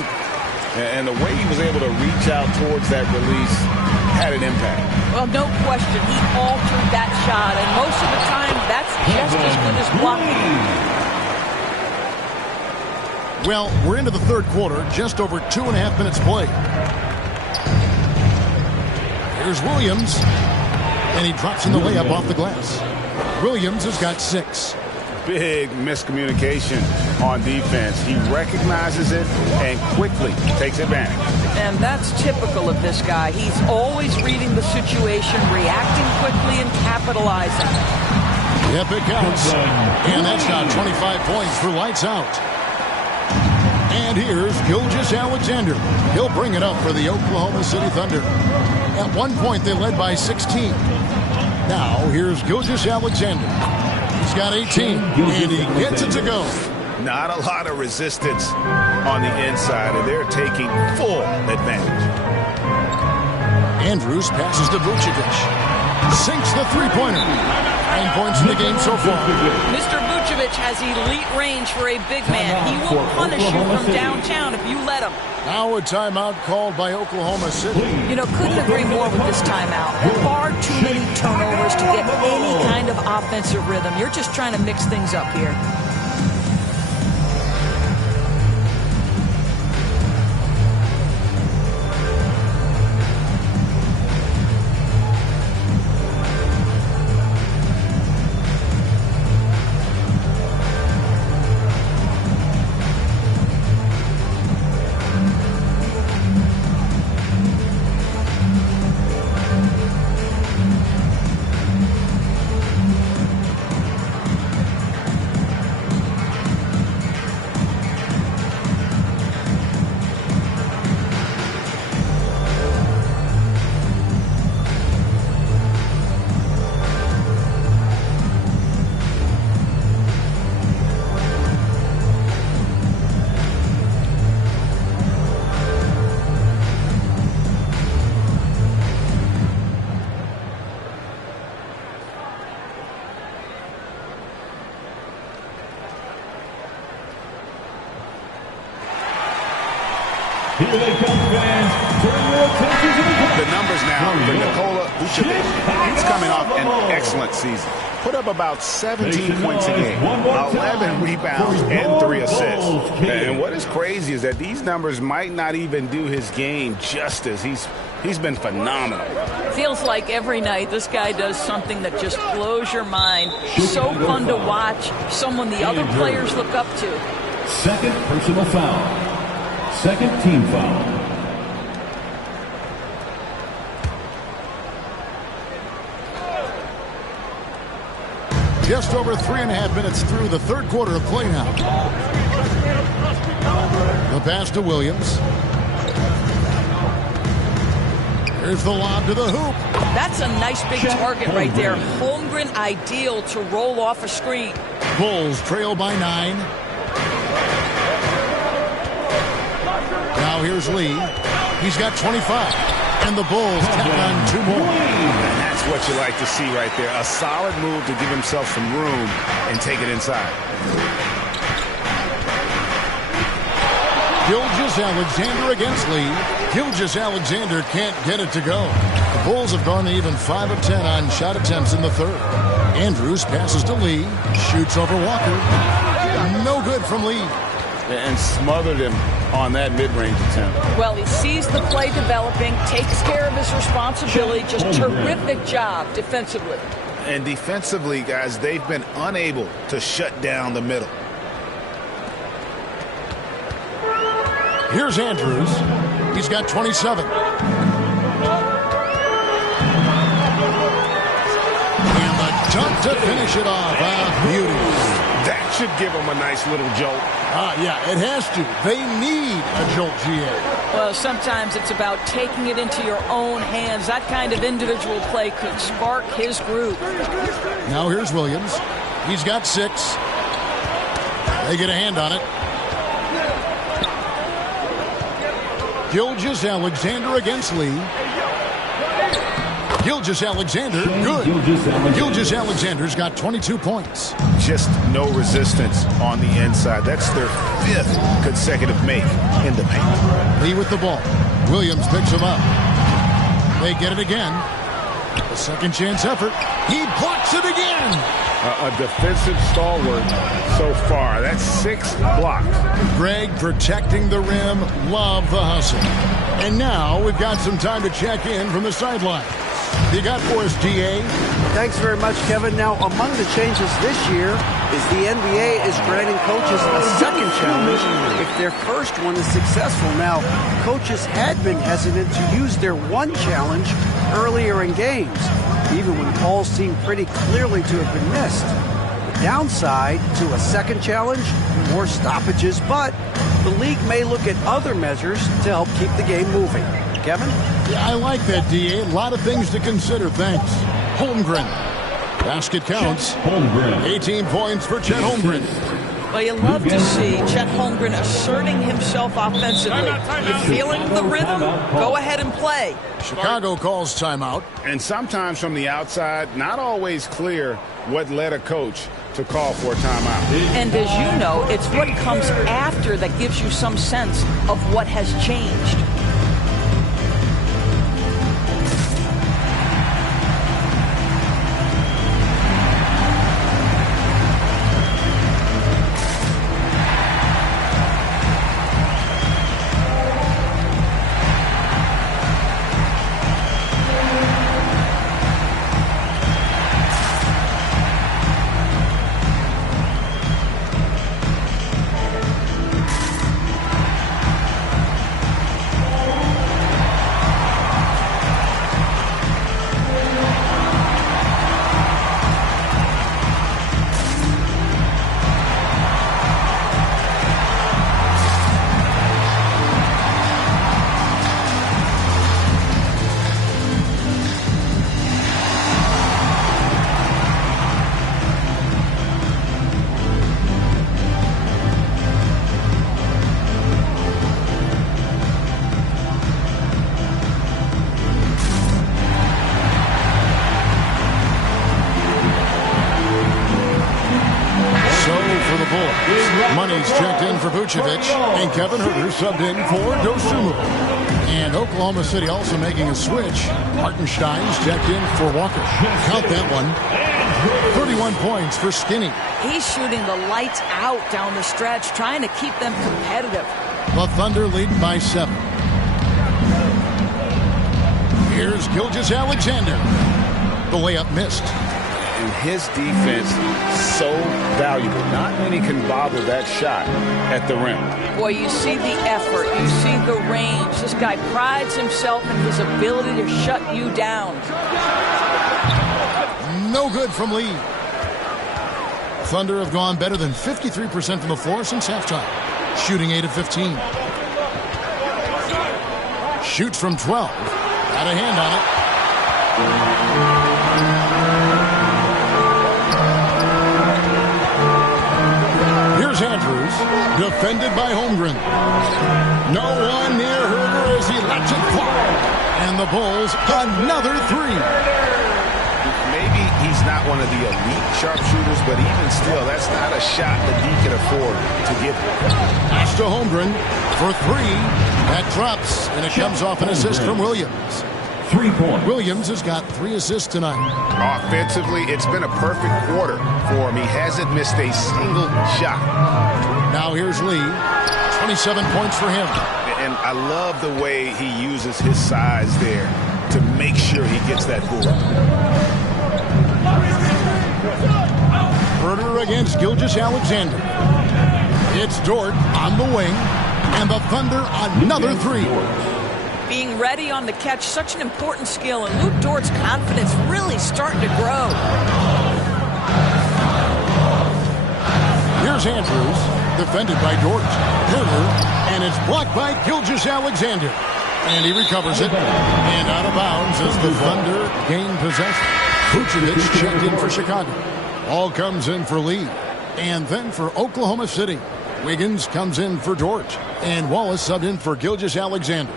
And the way he was able to reach out towards that release had an impact. Well, no question. He altered that shot, and most of the time, that's just as good as blocking. Well, we're into the third quarter, just over 2.5 minutes played. Here's Williams, and he drops in the layup off the glass. Williams has got 6. Big miscommunication on defense. He recognizes it and quickly takes advantage. And that's typical of this guy. He's always reading the situation, reacting quickly, and capitalizing. Yep, it counts. And that's got 25 points for lights out. And here's Gilgeous-Alexander. He'll bring it up for the Oklahoma City Thunder. At one point, they led by 16. Now, here's Gilgeous-Alexander. He's got 18, and he gets it to go. Not a lot of resistance on the inside, and they're taking full advantage. Andrews passes to Vucevic. Sinks the three-pointer. 9 points in the game so far. Mr. Vucevic has elite range for a big man. He will punish you from downtown if you let him. Now a timeout called by Oklahoma City. You know, couldn't agree more with this timeout. Far too many turnovers to get any kind of offensive rhythm. You're just trying to mix things up here. Here they come, fans. Turn your attention to The numbers now for Nikola Vucevic. He's coming off an excellent season. Put up about 17 points a game, 11 rebounds, and 3 assists. And what is crazy is that these numbers might not even do his game justice. He's been phenomenal. Feels like every night this guy does something that just blows your mind. So fun to watch. Someone the other players look up to. Second personal foul. Second team foul. Just over 3.5 minutes through the third quarter of play now. The pass to Williams. Here's the lob to the hoop. That's a nice big target right there. Holmgren ideal to roll off a screen. Bulls trail by 9. Now here's Lee. He's got 25. And the Bulls tack on 2 more. And that's what you like to see right there. A solid move to give himself some room and take it inside. Gilgeous-Alexander against Lee. Gilgeous-Alexander can't get it to go. The Bulls have gone to even 5 of 10 on shot attempts in the third. Andrews passes to Lee. Shoots over Walker. No good from Lee. And smothered him on that mid-range attempt. Well, he sees the play developing, takes care of his responsibility. Just terrific job defensively. And defensively, guys, they've been unable to shut down the middle. Here's Andrews. He's got 27. And the dunk to finish it off. Beauty. That should give them a nice little jolt. Yeah, it has to. They need a jolt, GA. Well, sometimes it's about taking it into your own hands. That kind of individual play could spark his group. Now here's Williams. He's got 6. They get a hand on it. Gilgeous-Alexander against Lee. Gilgeous-Alexander, good. Gilgeous-Alexander's got 22 points. Just no resistance on the inside. That's their 5th consecutive make in the paint. Lee with the ball. Williams picks him up. They get it again. A second chance effort. He blocks it again. A defensive stalwart so far. That's 6 blocks. Greg protecting the rim. Love the hustle. And now we've got some time to check in from the sideline. You got for us, GA? Thanks very much, Kevin. Now, among the changes this year is the NBA is granting coaches a second challenge if their first one is successful. Now, coaches had been hesitant to use their one challenge earlier in games, even when calls seemed pretty clearly to have been missed. The downside to a second challenge, more stoppages, but the league may look at other measures to help keep the game moving. Kevin? Yeah, I like that, DA. A lot of things to consider. Thanks. Holmgren. Basket counts. Holmgren. 18 points for Chet Holmgren. Well, you love to see Chet Holmgren asserting himself offensively. You're feeling the rhythm? Go ahead and play. Chicago calls timeout. And sometimes from the outside, not always clear what led a coach to call for a timeout. And as you know, it's what comes after that gives you some sense of what has changed. Money's checked in for Vucevic, and Kevin Huerter subbed in for Dosunmu. And Oklahoma City also making a switch. Hartenstein's checked in for Walker. Count that one. 31 points for Skinny. He's shooting the lights out down the stretch, trying to keep them competitive. The Thunder lead by 7. Here's Gilgeous Alexander. The layup missed. And his defense so valuable. Not many can bother that shot at the rim. Boy, you see the effort. You see the range. This guy prides himself in his ability to shut you down. No good from Lee. Thunder have gone better than 53% from the floor since halftime. Shooting 8 of 15. Shoots from 12. Got a hand on it. Here's Andrews, defended by Holmgren. No one near Huerter as he lets it fly. And the Bulls, another 3. Maybe he's not one of the elite sharpshooters, but even still, that's not a shot that he can afford to give. Pass to Holmgren for 3. That drops, and it comes off an assist from Williams. 3 points. Williams has got 3 assists tonight. Offensively, it's been a perfect quarter for him. He hasn't missed a single shot. Now here's Lee. 27 points for him. And I love the way he uses his size there to make sure he gets that board. Huerter against Gilgeous Alexander. It's Dort on the wing, and the Thunder another 3. Being ready on the catch, such an important skill, and Luke Dort's confidence really starting to grow. Here's Andrews, defended by Dort. Huerter, and it's blocked by Gilgeous Alexander. And he recovers it, and out of bounds as the Thunder gain possession. Vucevic checked in for Chicago. All comes in for Lee. And then for Oklahoma City, Wiggins comes in for Dort. And Wallace subbed in for Gilgeous Alexander.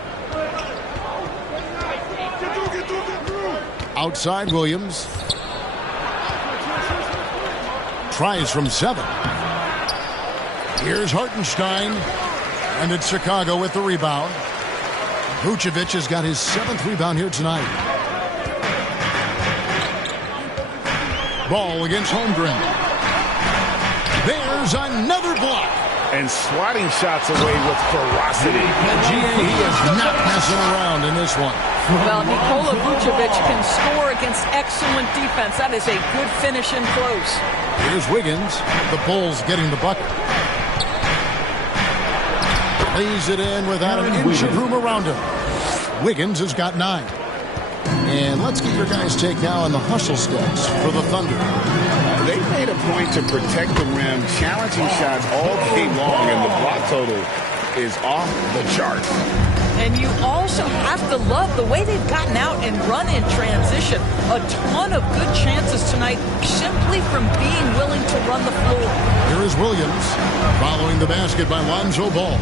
Outside Williams. Tries from 7. Here's Hartenstein. And it's Chicago with the rebound. Vucevic has got his 7th rebound here tonight. Ball against Holmgren. There's another block. And swatting shots away with ferocity. And GA, he is not messing around in this one. Well, Nikola Vucevic can score against excellent defense. That is a good finish in close. Here's Wiggins. The Bulls getting the bucket. Lays it in without an inch of room around him. Wiggins has got 9. And let's get your guys' take now on the hustle steps for the Thunder. They made a point to protect the rim, challenging shots all game long, and the block total is off the charts. And you also have to love the way they've gotten out and run in transition. A ton of good chances tonight simply from being willing to run the floor. Here is Williams following the basket by Lonzo Ball.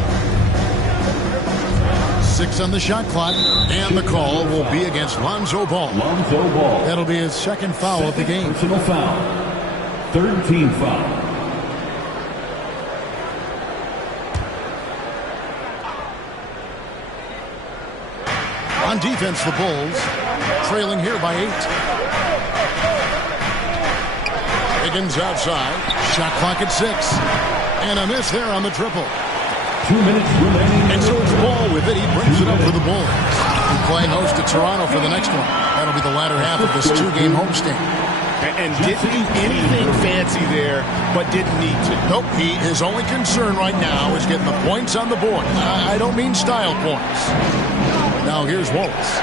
6 on the shot clock, and the call will be against Lonzo Ball. Lonzo Ball. That'll be his 2nd foul of the game. Personal foul. 3rd team foul. On defense, the Bulls trailing here by 8. Higgins outside. Shot clock at 6. And a miss there on the triple. 2 minutes remaining. And so it's Ball with it. He brings it up for the Bulls. He's playing host to Toronto for the next one. That'll be the latter half of this 2-game homestand. And didn't do anything fancy there, but didn't need to. Nope. His only concern right now is getting the points on the board. I don't mean style points. Now here's Wallace.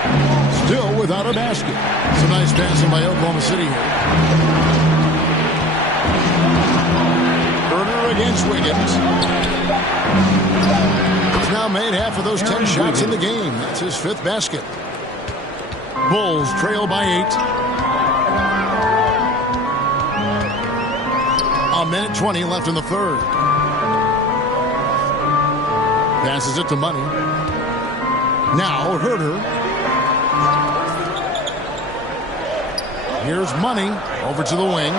Still without a basket. It's a nice passing by Oklahoma City here. Huerter against Wiggins. He's now made half of those 10 shots in the game. That's his 5th basket. Bulls trail by 8. A minute 20 left in the 3rd. Passes it to Money. Now Huerter. Here's Money over to the wing.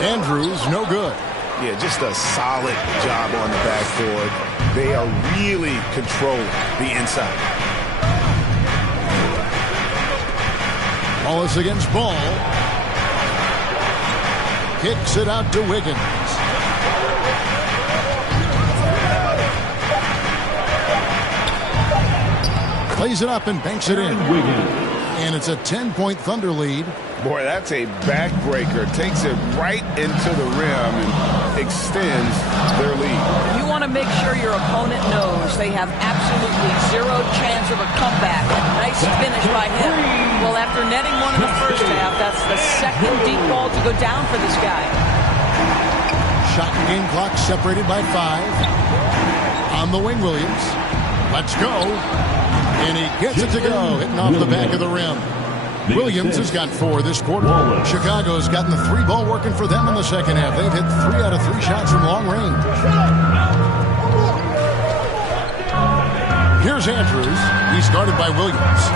Andrews, no good. Yeah, just a solid job on the backboard. They are really controlling the inside. Wallace against ball. Kicks it out to Wiggins. Plays it up and banks it in. And it's a 10-point Thunder lead. Boy, that's a backbreaker. Takes it right into the rim and extends their lead. You want to make sure your opponent knows they have absolutely zero chance of a comeback. Nice finish by him. Well, after netting one in the first half, that's the second deep ball to go down for this guy. Shot and game clock separated by 5. On the wing, Williams. Let's go. And he gets it to go, hitting off the back of the rim. Williams has got 4 this quarter. Chicago's gotten the 3 ball working for them in the second half. They've hit 3 out of 3 shots from long range. Here's Andrews. He's guarded by Williams.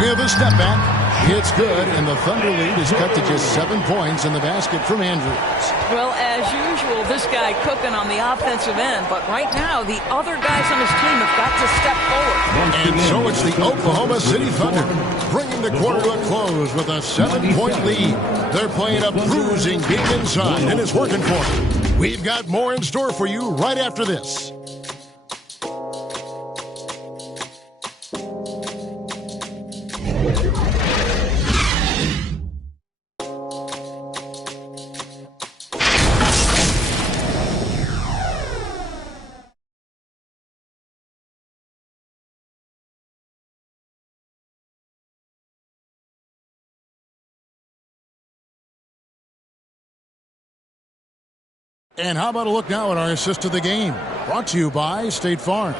With a step back. It's good, and the Thunder lead is cut to just 7 points in the basket from Andrews. Well, as usual, this guy cooking on the offensive end, but right now the other guys on his team have got to step forward. And so it's the Oklahoma City Thunder bringing the quarter to a close with a 7-point lead. They're playing a bruising game inside, and it's working for them. We've got more in store for you right after this. And how about a look now at our assist of the game? Brought to you by State Farm.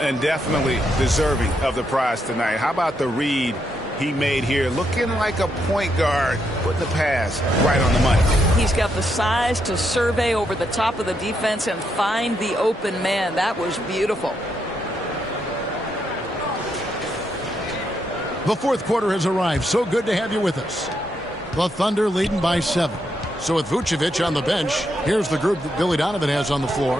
And definitely deserving of the prize tonight. How about the read he made here? Looking like a point guard, putting the pass right on the money. He's got the size to survey over the top of the defense and find the open man. That was beautiful. The fourth quarter has arrived. So good to have you with us. The Thunder leading by 7. So with Vucevic on the bench, here's the group that Billy Donovan has on the floor.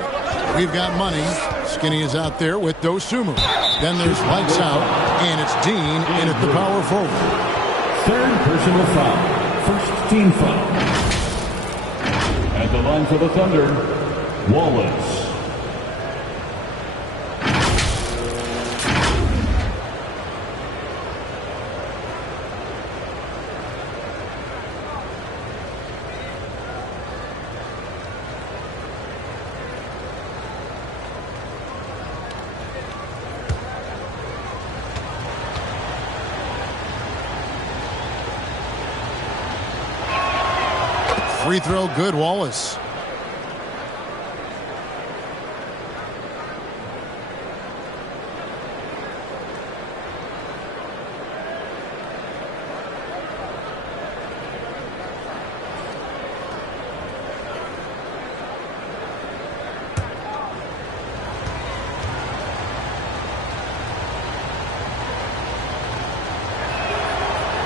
We've got Money. Skinny is out there with Dosunmu. Then there's Lights Out, and it's Dean in at the power forward. Third personal foul. First team foul. At the line for the Thunder, Wallace. Free throw good, Wallace.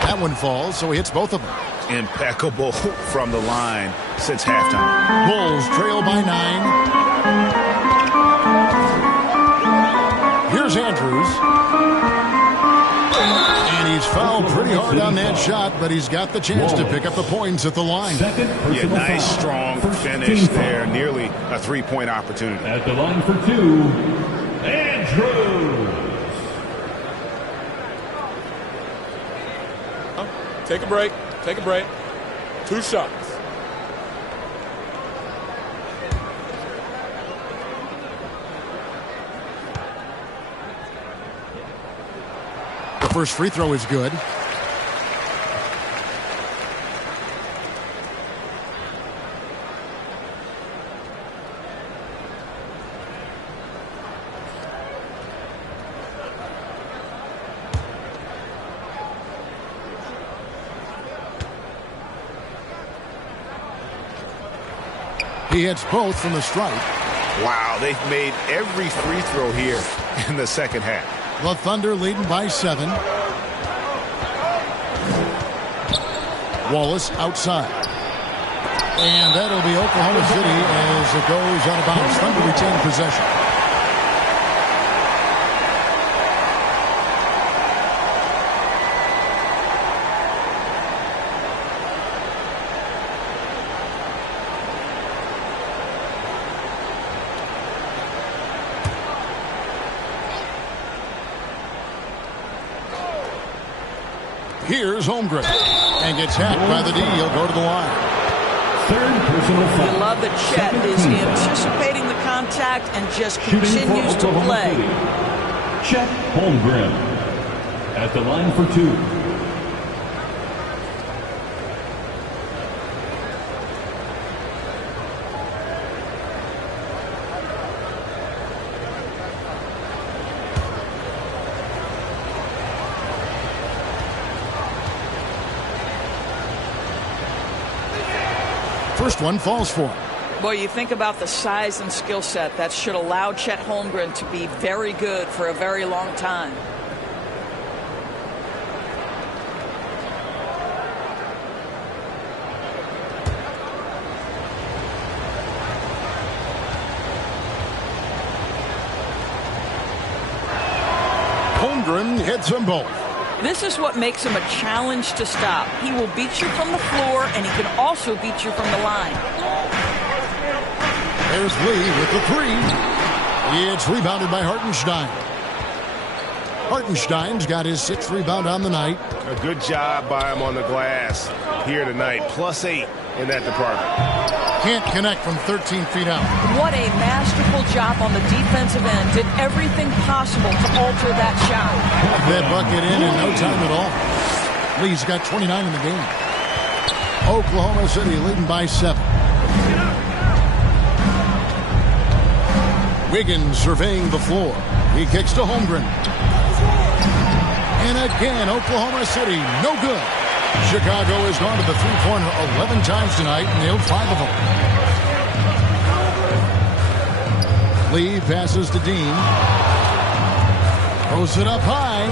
That one falls, so he hits both of them. Impeccable from the line since halftime. Bulls trail by 9. Here's Andrews. And he's fouled pretty hard on that shot, but he's got the chance to pick up the points at the line. Yeah, nice, strong finish there. Nearly a 3-point opportunity. At the line for 2, Andrews. Take a break. Take a break. 2 shots. The first free throw is good. He hits both from the stripe. Wow, they've made every free throw here in the second half. The Thunder leading by 7. Wallace outside. And that'll be Oklahoma City as it goes out of bounds. Thunder retain possession. Here's Holmgren. And gets hacked by the D. He'll go to the line. Third personal foul. I love that Chet is anticipating the contact and just continues to play. Chet Holmgren at the line for 2. First one falls for him. Boy, you think about the size and skill set that should allow Chet Holmgren to be very good for a very long time. Holmgren hits them both. This is what makes him a challenge to stop. He will beat you from the floor, and he can also beat you from the line. There's Lee with the 3. It's rebounded by Hartenstein. Hartenstein's got his 6th rebound on the night. A good job by him on the glass here tonight. +8 in that department. Can't connect from 13 feet out. What a masterful job on the defensive end. Did everything possible to alter that shot. That bucket in no time at all. Lee's got 29 in the game. Oklahoma City leading by 7. Wiggins surveying the floor. He kicks to Holmgren. And again, Oklahoma City, no good. Chicago has gone to the three-pointer 11 times tonight and nailed 5 of them. Lee passes to Dean. Throws it up high.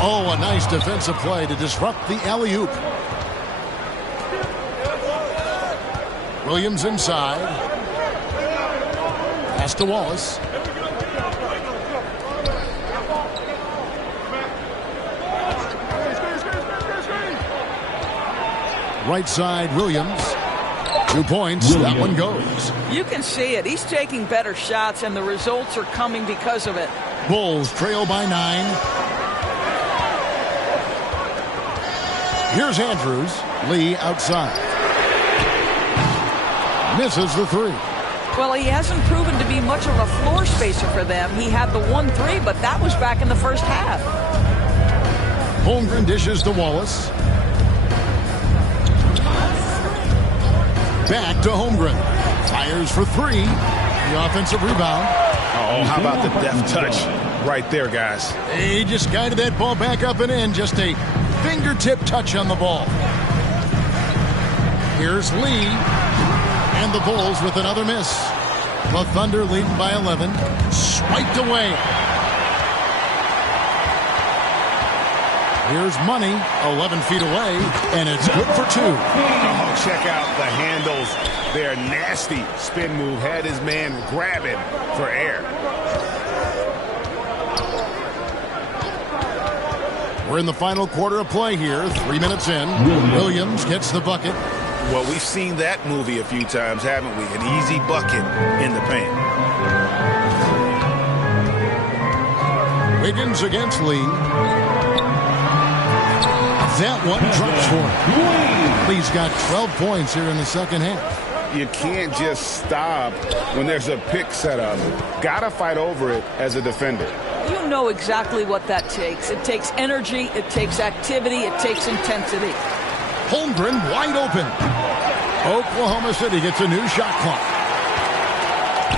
Oh, a nice defensive play to disrupt the alley-oop. Williams inside. Pass to Wallace. Right side, Williams. 2 points. That one goes. You can see it. He's taking better shots, and the results are coming because of it. Bulls trail by 9. Here's Andrews. Lee outside. Misses the 3. Well, he hasn't proven to be much of a floor spacer for them. He had the 1-3, but that was back in the first half. Holmgren dishes to Wallace. Back to Holmgren. Fires for 3. The offensive rebound. Oh, how about the deft touch right there, guys? He just guided that ball back up and in. Just a fingertip touch on the ball. Here's Lee. And the Bulls with another miss. The Thunder leading by 11. Swiped away. Here's Money, 11 feet away, and it's good for 2. Oh, check out the handles. They're nasty. Spin move. Had his man grabbing for air. We're in the final quarter of play here. 3 minutes in. Williams gets the bucket. Well, we've seen that movie a few times, haven't we? An easy bucket in the paint. Wiggins against Lee. That one drops for him. Lee's got 12 points here in the second half. You can't just stop when there's a pick set up. Gotta fight over it as a defender. You know exactly what that takes. It takes energy, it takes activity, it takes intensity. Holmgren wide open. Oklahoma City gets a new shot clock.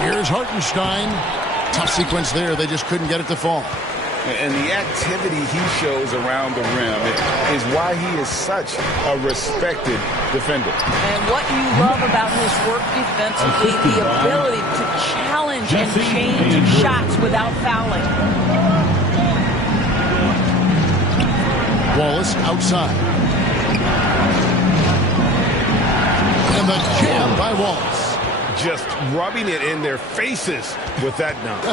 Here's Hartenstein. Tough sequence there. They just couldn't get it to fall. And the activity he shows around the rim is why he is such a respected defender. And what you love about his work defensively, the ability to challenge and change shots without fouling. Wallace outside. And And the jam by Wallace. Just rubbing it in their faces with that dunk.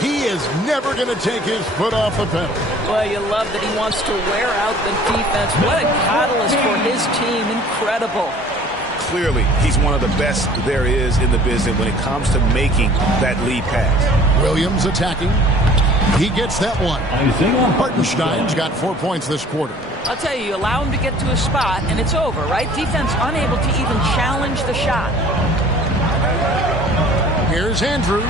He is never going to take his foot off the pedal. Well, you love that he wants to wear out the defense. What a catalyst for his team. Incredible. Clearly, he's one of the best there is in the business when it comes to making that lead pass. Williams attacking. He gets that one. Hartenstein's got 4 points this quarter. I'll tell you, allow him to get to a spot, and it's over, right? Defense unable to even challenge the shot. Here's Andrews.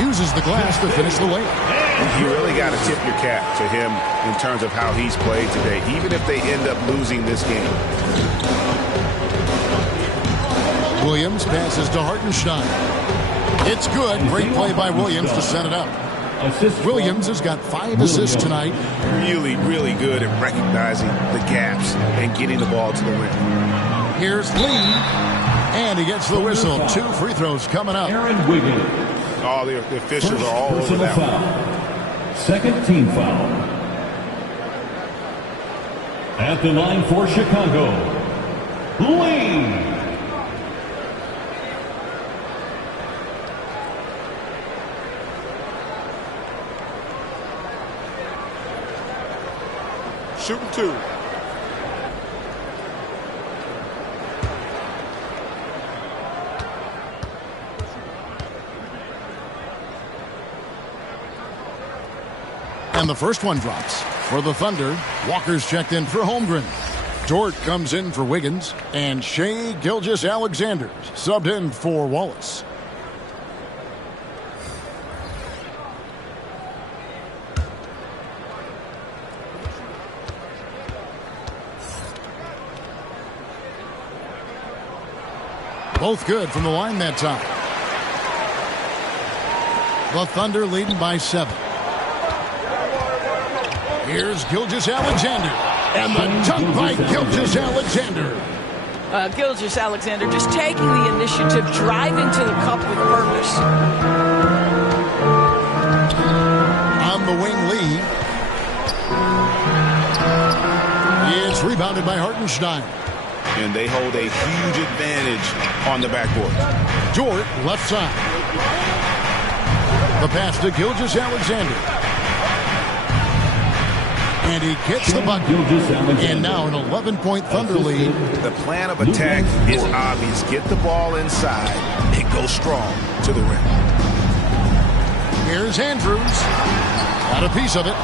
Uses the glass to finish the layup. You really got to tip your cap to him in terms of how he's played today, even if they end up losing this game. Williams passes to Hartenstein. It's good. Great play by Williams to set it up. Williams has got 5 assists tonight. Really, really good at recognizing the gaps and getting the ball to the rim. Here's Lee. And he gets the whistle. 2 free throws coming up. Oh, the officials are all over that one. Second team foul. At the line for Chicago, Lee. Shooting 2. And the first one drops. For the Thunder, Walker's checked in for Holmgren. Dort comes in for Wiggins. And Shai Gilgeous-Alexander subbed in for Wallace. Both good from the line that time. The Thunder leading by 7. Here's Gilgeous-Alexander. And the dunk by Gilgeous-Alexander. Gilgeous-Alexander just taking the initiative, driving to the cup with purpose. On the wing, Lee. It's rebounded by Hartenstein. And they hold a huge advantage on the backboard. Dort, left side. The pass to Gilgeous-Alexander. And he gets the bucket. And now an 11-point Thunder lead. The plan of attack is obvious. Get the ball inside and go strong to the rim. Here's Andrews. Got a piece of it.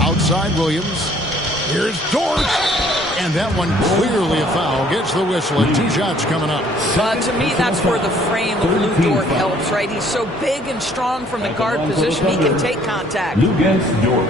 Outside Williams. Here's Dort. And that one clearly a foul. Gets the whistle and 2 shots coming up. To me, that's where the frame of Lou Dort helps, right? He's so big and strong from the guard position. He can take contact. Lou Dort.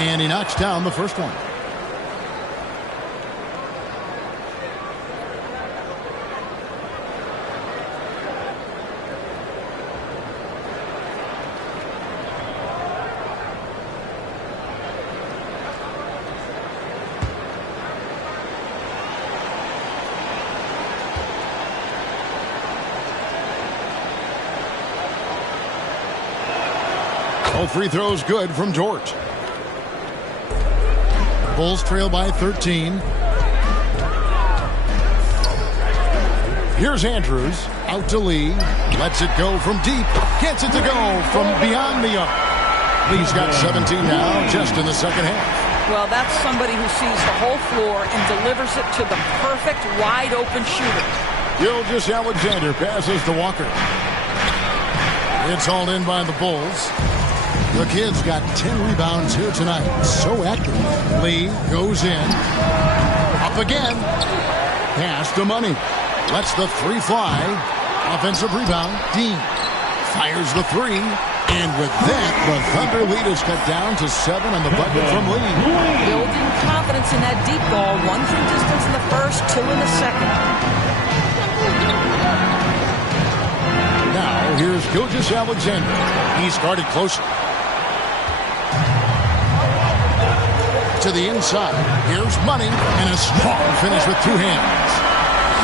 And he knocks down the first one. All free throws good from Dort. Bulls trail by 13. Here's Andrews. Out to Lee. Lets it go from deep. Gets it to go from beyond the arc. Lee's got 17 now, just in the second half. Well, that's somebody who sees the whole floor and delivers it to the perfect wide-open shooter. Gilgeous-Alexander passes to Walker. It's hauled in by the Bulls. The kid's got 10 rebounds here tonight. So active. Lee goes in. Up again. Pass to Money. Lets the 3 fly. Offensive rebound. Dean fires the 3. And with that, the Thunder lead is cut down to 7 on the bucket from Lee. Building confidence in that deep ball. 1 from distance in the first, 2 in the second. Now, here's Gilgeous Alexander. He's guarded closely. To the inside. Here's Money, and a strong finish with 2 hands.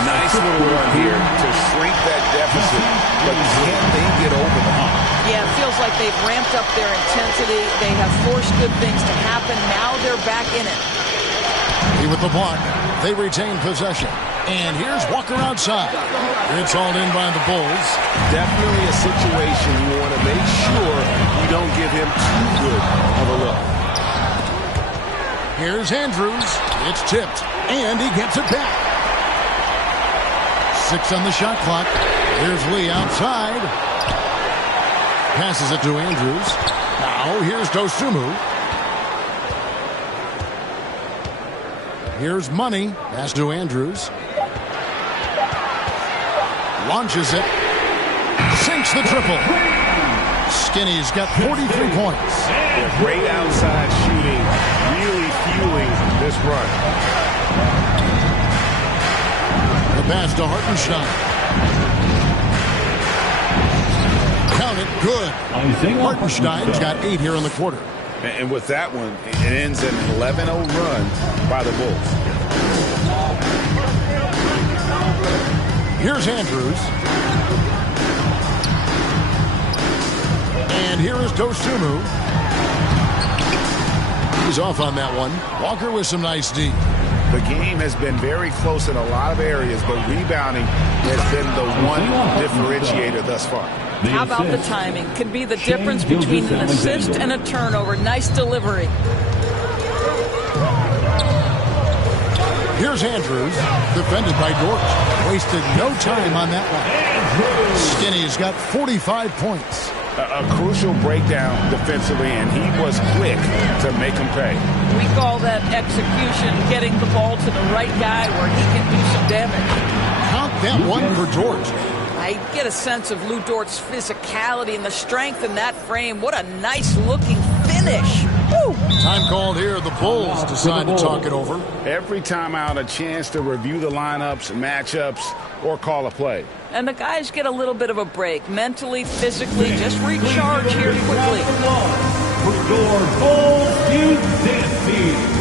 Nice little run here to shrink that deficit, but can they get over the hump? Yeah, it feels like they've ramped up their intensity. They have forced good things to happen. Now they're back in it. He with the block. They retain possession. And here's Walker outside. It's hauled in by the Bulls. Definitely a situation you want to make sure you don't give him too good of a look. Here's Andrews. It's tipped. And he gets it back. 6 on the shot clock. Here's Lee outside. Passes it to Andrews. Now here's Dosunmu. Here's Money. Pass to Andrews. Launches it. Sinks the triple. Skinny's got 43 points. Yeah, great outside shooting. Really fueling this run. The pass to Hartenstein. Count it, good. Hartenstein's got 8 here in the quarter. And with that one, it ends an 11-0 run by the Bulls. Here's Andrews. And here is Dosunmu. He's off on that one. Walker with some nice D. The game has been very close in a lot of areas, but rebounding has been the one differentiator thus far. How about the timing? Could be the difference between an assist and a turnover. Nice delivery. Here's Andrews, defended by Dort. Wasted no time on that one. Skinny's got 45 points. A crucial breakdown defensively, and he was quick to make him pay. We call that execution, getting the ball to the right guy where he can do some damage. Count that one for Dort. I get a sense of Lou Dort's physicality and the strength in that frame. What a nice-looking finish. Woo! Time called here. The Bulls decide to talk it over. Every time out, a chance to review the lineups, matchups, or call a play. And the guys get a little bit of a break. Mentally, physically, just recharge here quickly. For your Bulls, you Dancy.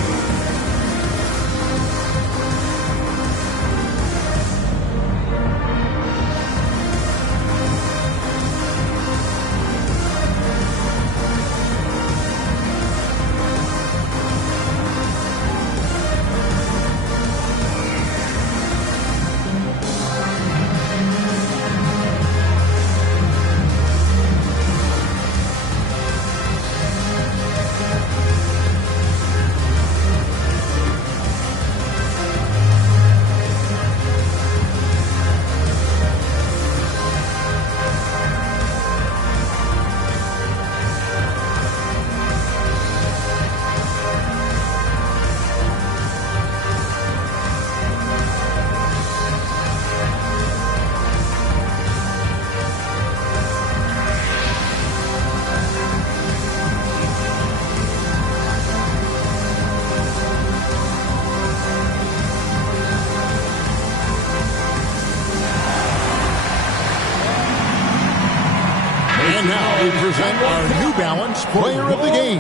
And now we present our New Balance Player of the Game,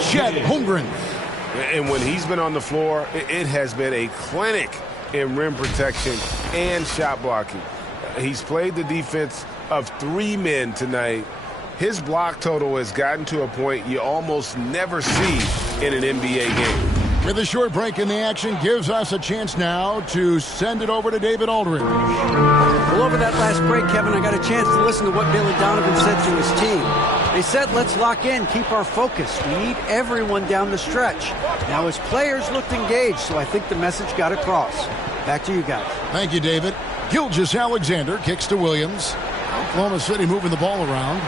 Chet Holmgren. And when he's been on the floor, it has been a clinic in rim protection and shot blocking. He's played the defense of 3 men tonight. His block total has gotten to a point you almost never see in an NBA game. With a short break in the action, gives us a chance now to send it over to David Aldridge. Well, over that last break, Kevin, I got a chance to listen to what Billy Donovan said to his team. They said, let's lock in, keep our focus. We need everyone down the stretch. Now, his players looked engaged, so I think the message got across. Back to you guys. Thank you, David. Gilgeous Alexander kicks to Williams. Oklahoma City moving the ball around.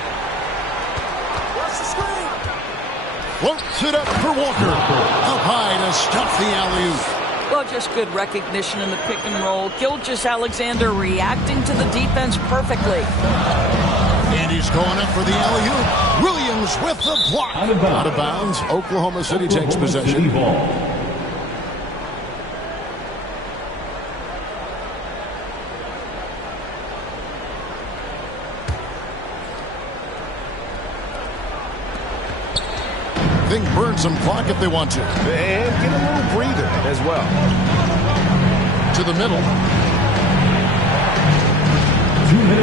Floats it up for Walker. Up high to stuff the alley-oop. Well, just good recognition in the pick and roll. Gilgeous Alexander reacting to the defense perfectly. And he's going up for the alley-oop. Williams with the block. Out of bounds. Oklahoma City takes possession. Burn some clock if they want to. And get a little breather as well. To the middle.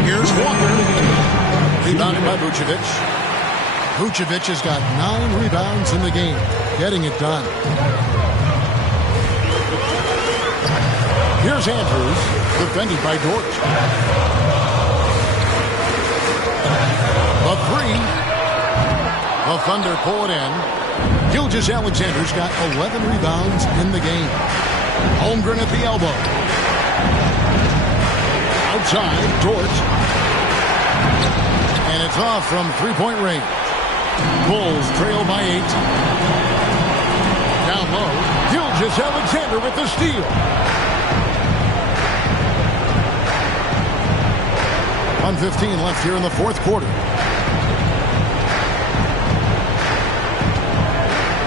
Here's Walker. Rebounded by Vucevic. Vucevic has got 9 rebounds in the game. Getting it done. Here's Andrews. Defended by Dort. The 3. The Thunder pull it in. Gilgeous-Alexander's got 11 rebounds in the game. Holmgren at the elbow. Outside, Dort. And it's off from three-point range. Bulls trail by 8. Down low, Gilgeous-Alexander with the steal. 1:15 left here in the fourth quarter.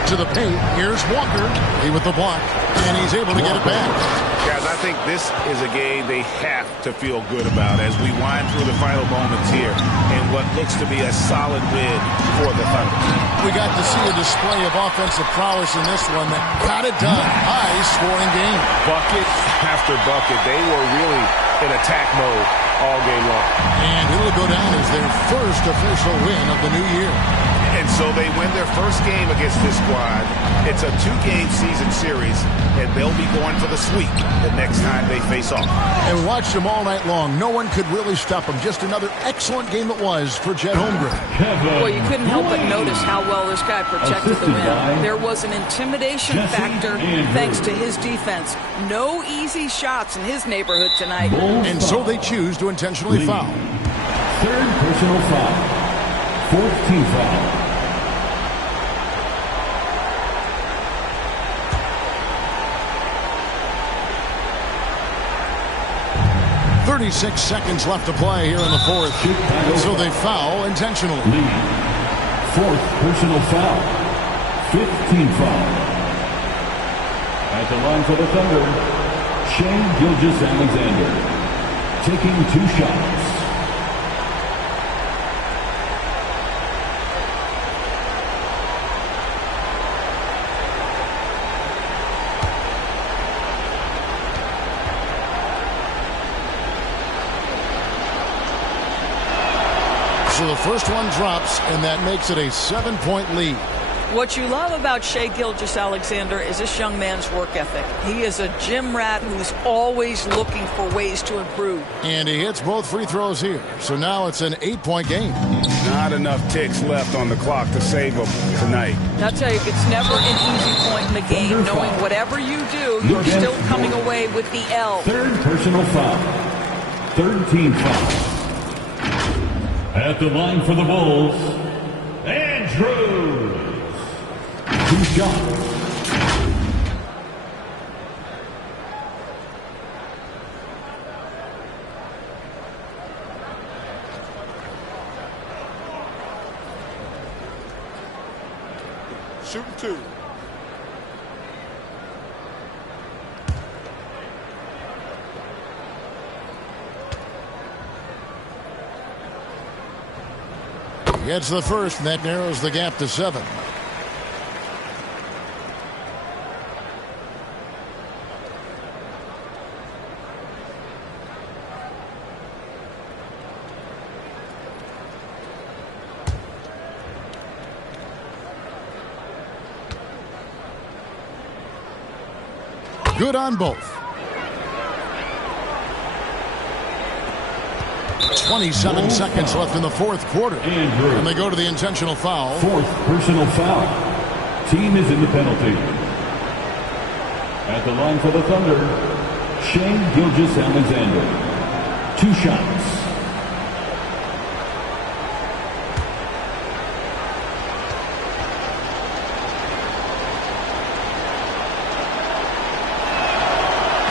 To the paint. Here's Walker. He with the block. And he's able to get it back. Guys, I think this is a game they have to feel good about as we wind through the final moments here in what looks to be a solid win for the Thunder. We got to see a display of offensive prowess in this one that got it done. High-scoring game. Bucket after bucket. They were really in attack mode all game long. And it'll go down as their first official win of the new year. And so they win their first game against this squad. It's a 2-game season series, and they'll be going for the sweep the next time they face off. And we watched them all night long. No one could really stop them. Just another excellent game it was for Chet Holmgren. Well, you couldn't help but notice how well this guy protected the rim. There was an intimidation factor thanks to his defense. No easy shots in his neighborhood tonight. And so they choose to intentionally foul. Third personal foul. Fourth team foul. 36 seconds left to play here in the fourth. And so they foul intentionally. Fourth personal foul. 15 foul. At the line for the Thunder, Shai Gilgeous-Alexander taking 2 shots. So the first one drops, and that makes it a 7-point lead. What you love about Shai Gilgeous-Alexander is this young man's work ethic. He is a gym rat who's always looking for ways to improve. And he hits both free throws here. So now it's an 8-point game. Not enough ticks left on the clock to save them tonight. I'll tell you, it's never an easy point in the game, knowing whatever you do, you're still coming away with the L. Third personal foul. Third team foul. At the line for the Bulls, Andrews. 2 shots. Shooting 2. Gets the first, and that narrows the gap to 7. Good on both. 27 seconds left in the fourth quarter. And they go to the intentional foul. Fourth personal foul. Team is in the penalty. At the line for the Thunder, Shai Gilgeous-Alexander. 2 shots.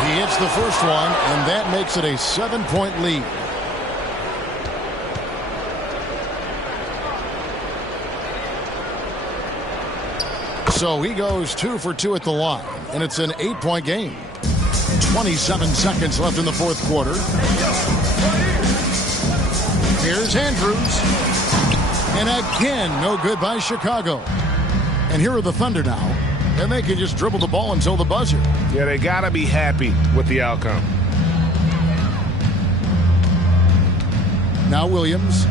He hits the first one, and that makes it a 7-point lead. So he goes 2 for 2 at the line, and it's an 8-point game. 27 seconds left in the fourth quarter. Here's Andrews. And again, no good by Chicago. And here are the Thunder now. And they can just dribble the ball until the buzzer. Yeah, they got to be happy with the outcome. Now Williams.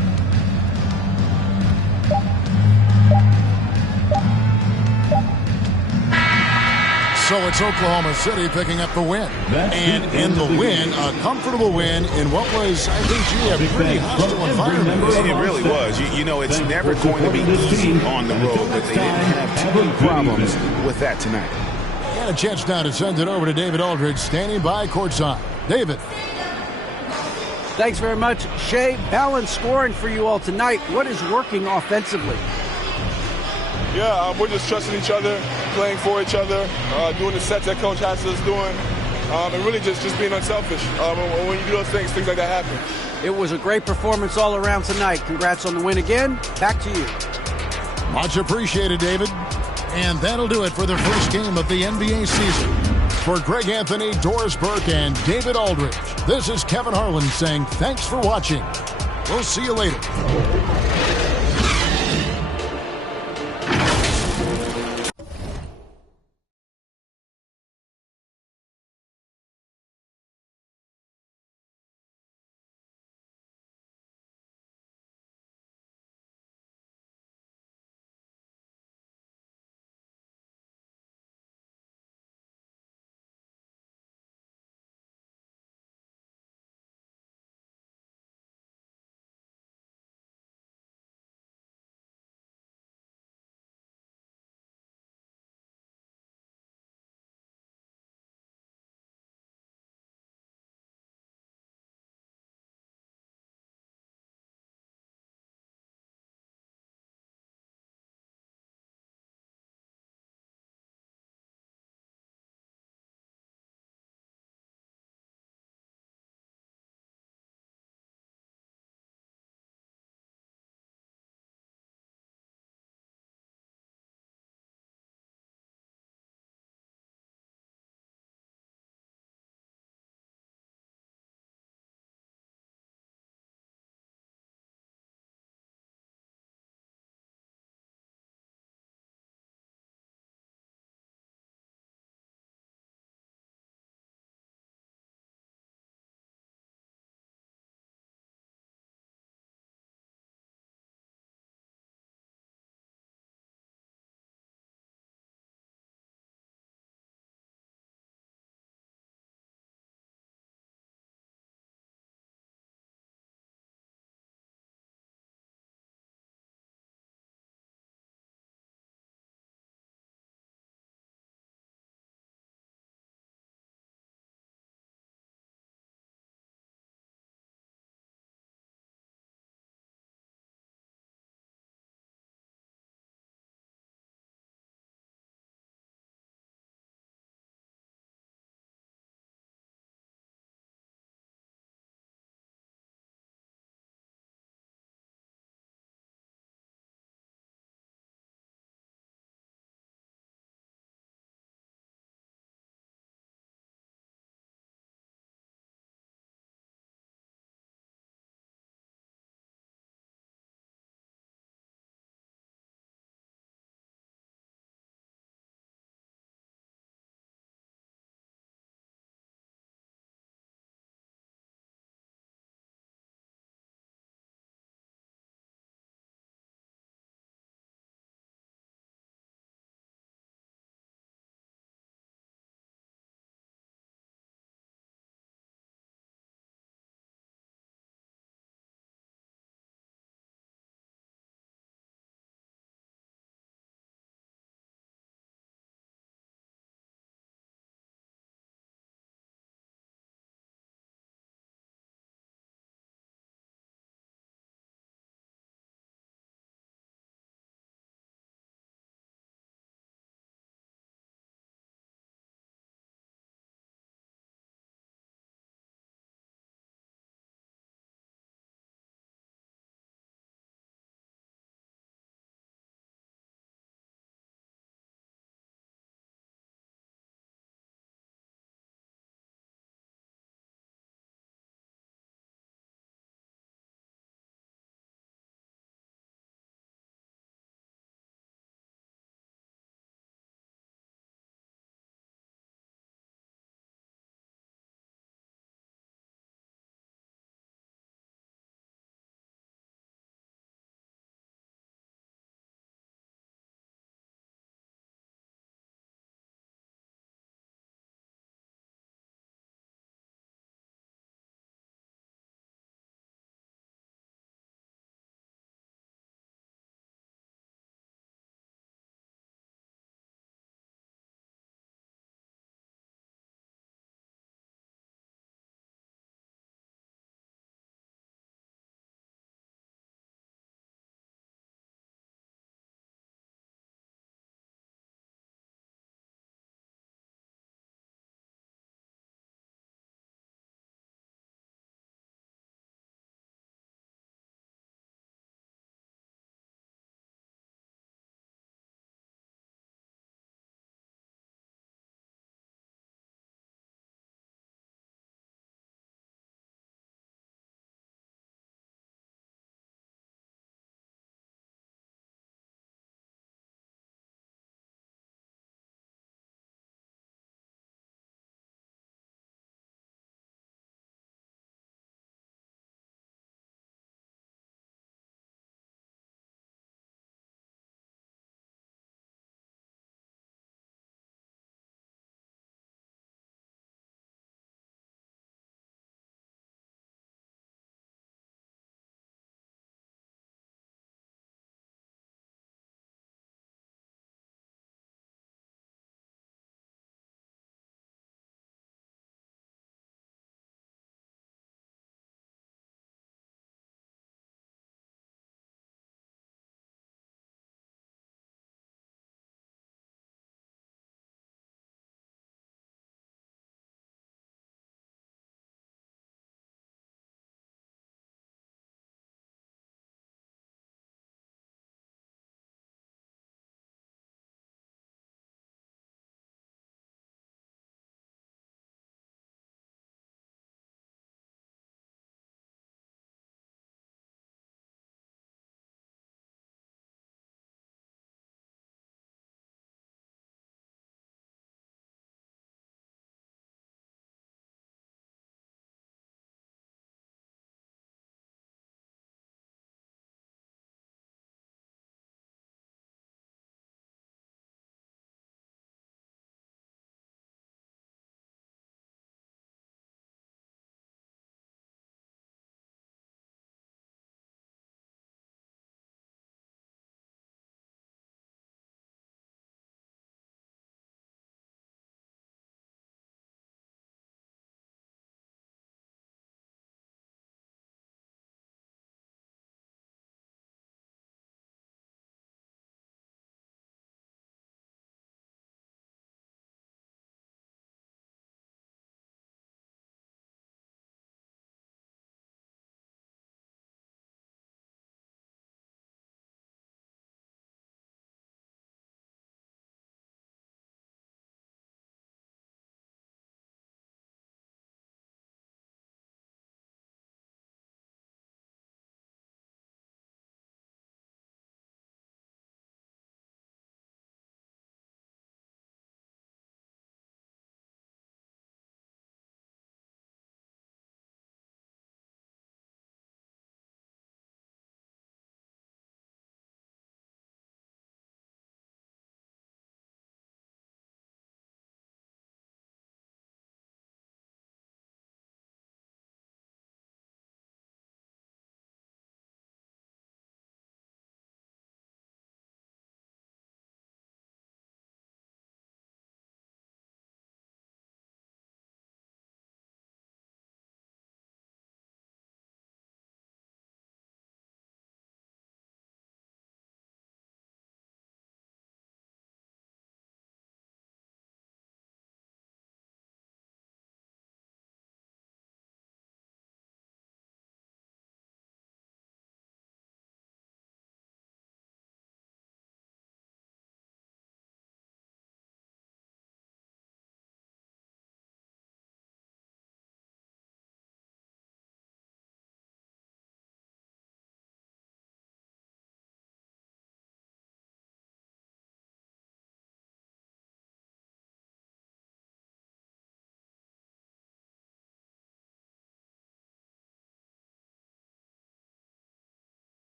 So it's Oklahoma City picking up the win. And in the win, a comfortable win in what was, I think, a pretty hostile environment. It really was. You know, it's never going to be easy on the road, but they didn't have too many problems with that tonight. And a chance now to send it over to David Aldridge, standing by courtside. David. Thanks very much, Shea. Balanced scoring for you all tonight. What is working offensively? Yeah, we're just trusting each other, playing for each other, doing the sets that Coach has us doing, and really just being unselfish. When you do those things like that happen. It was a great performance all around tonight. Congrats on the win again. Back to you. Much appreciated, David. And that'll do it for the first game of the NBA season. For Greg Anthony, Doris Burke, and David Aldridge, this is Kevin Harlan saying thanks for watching. We'll see you later.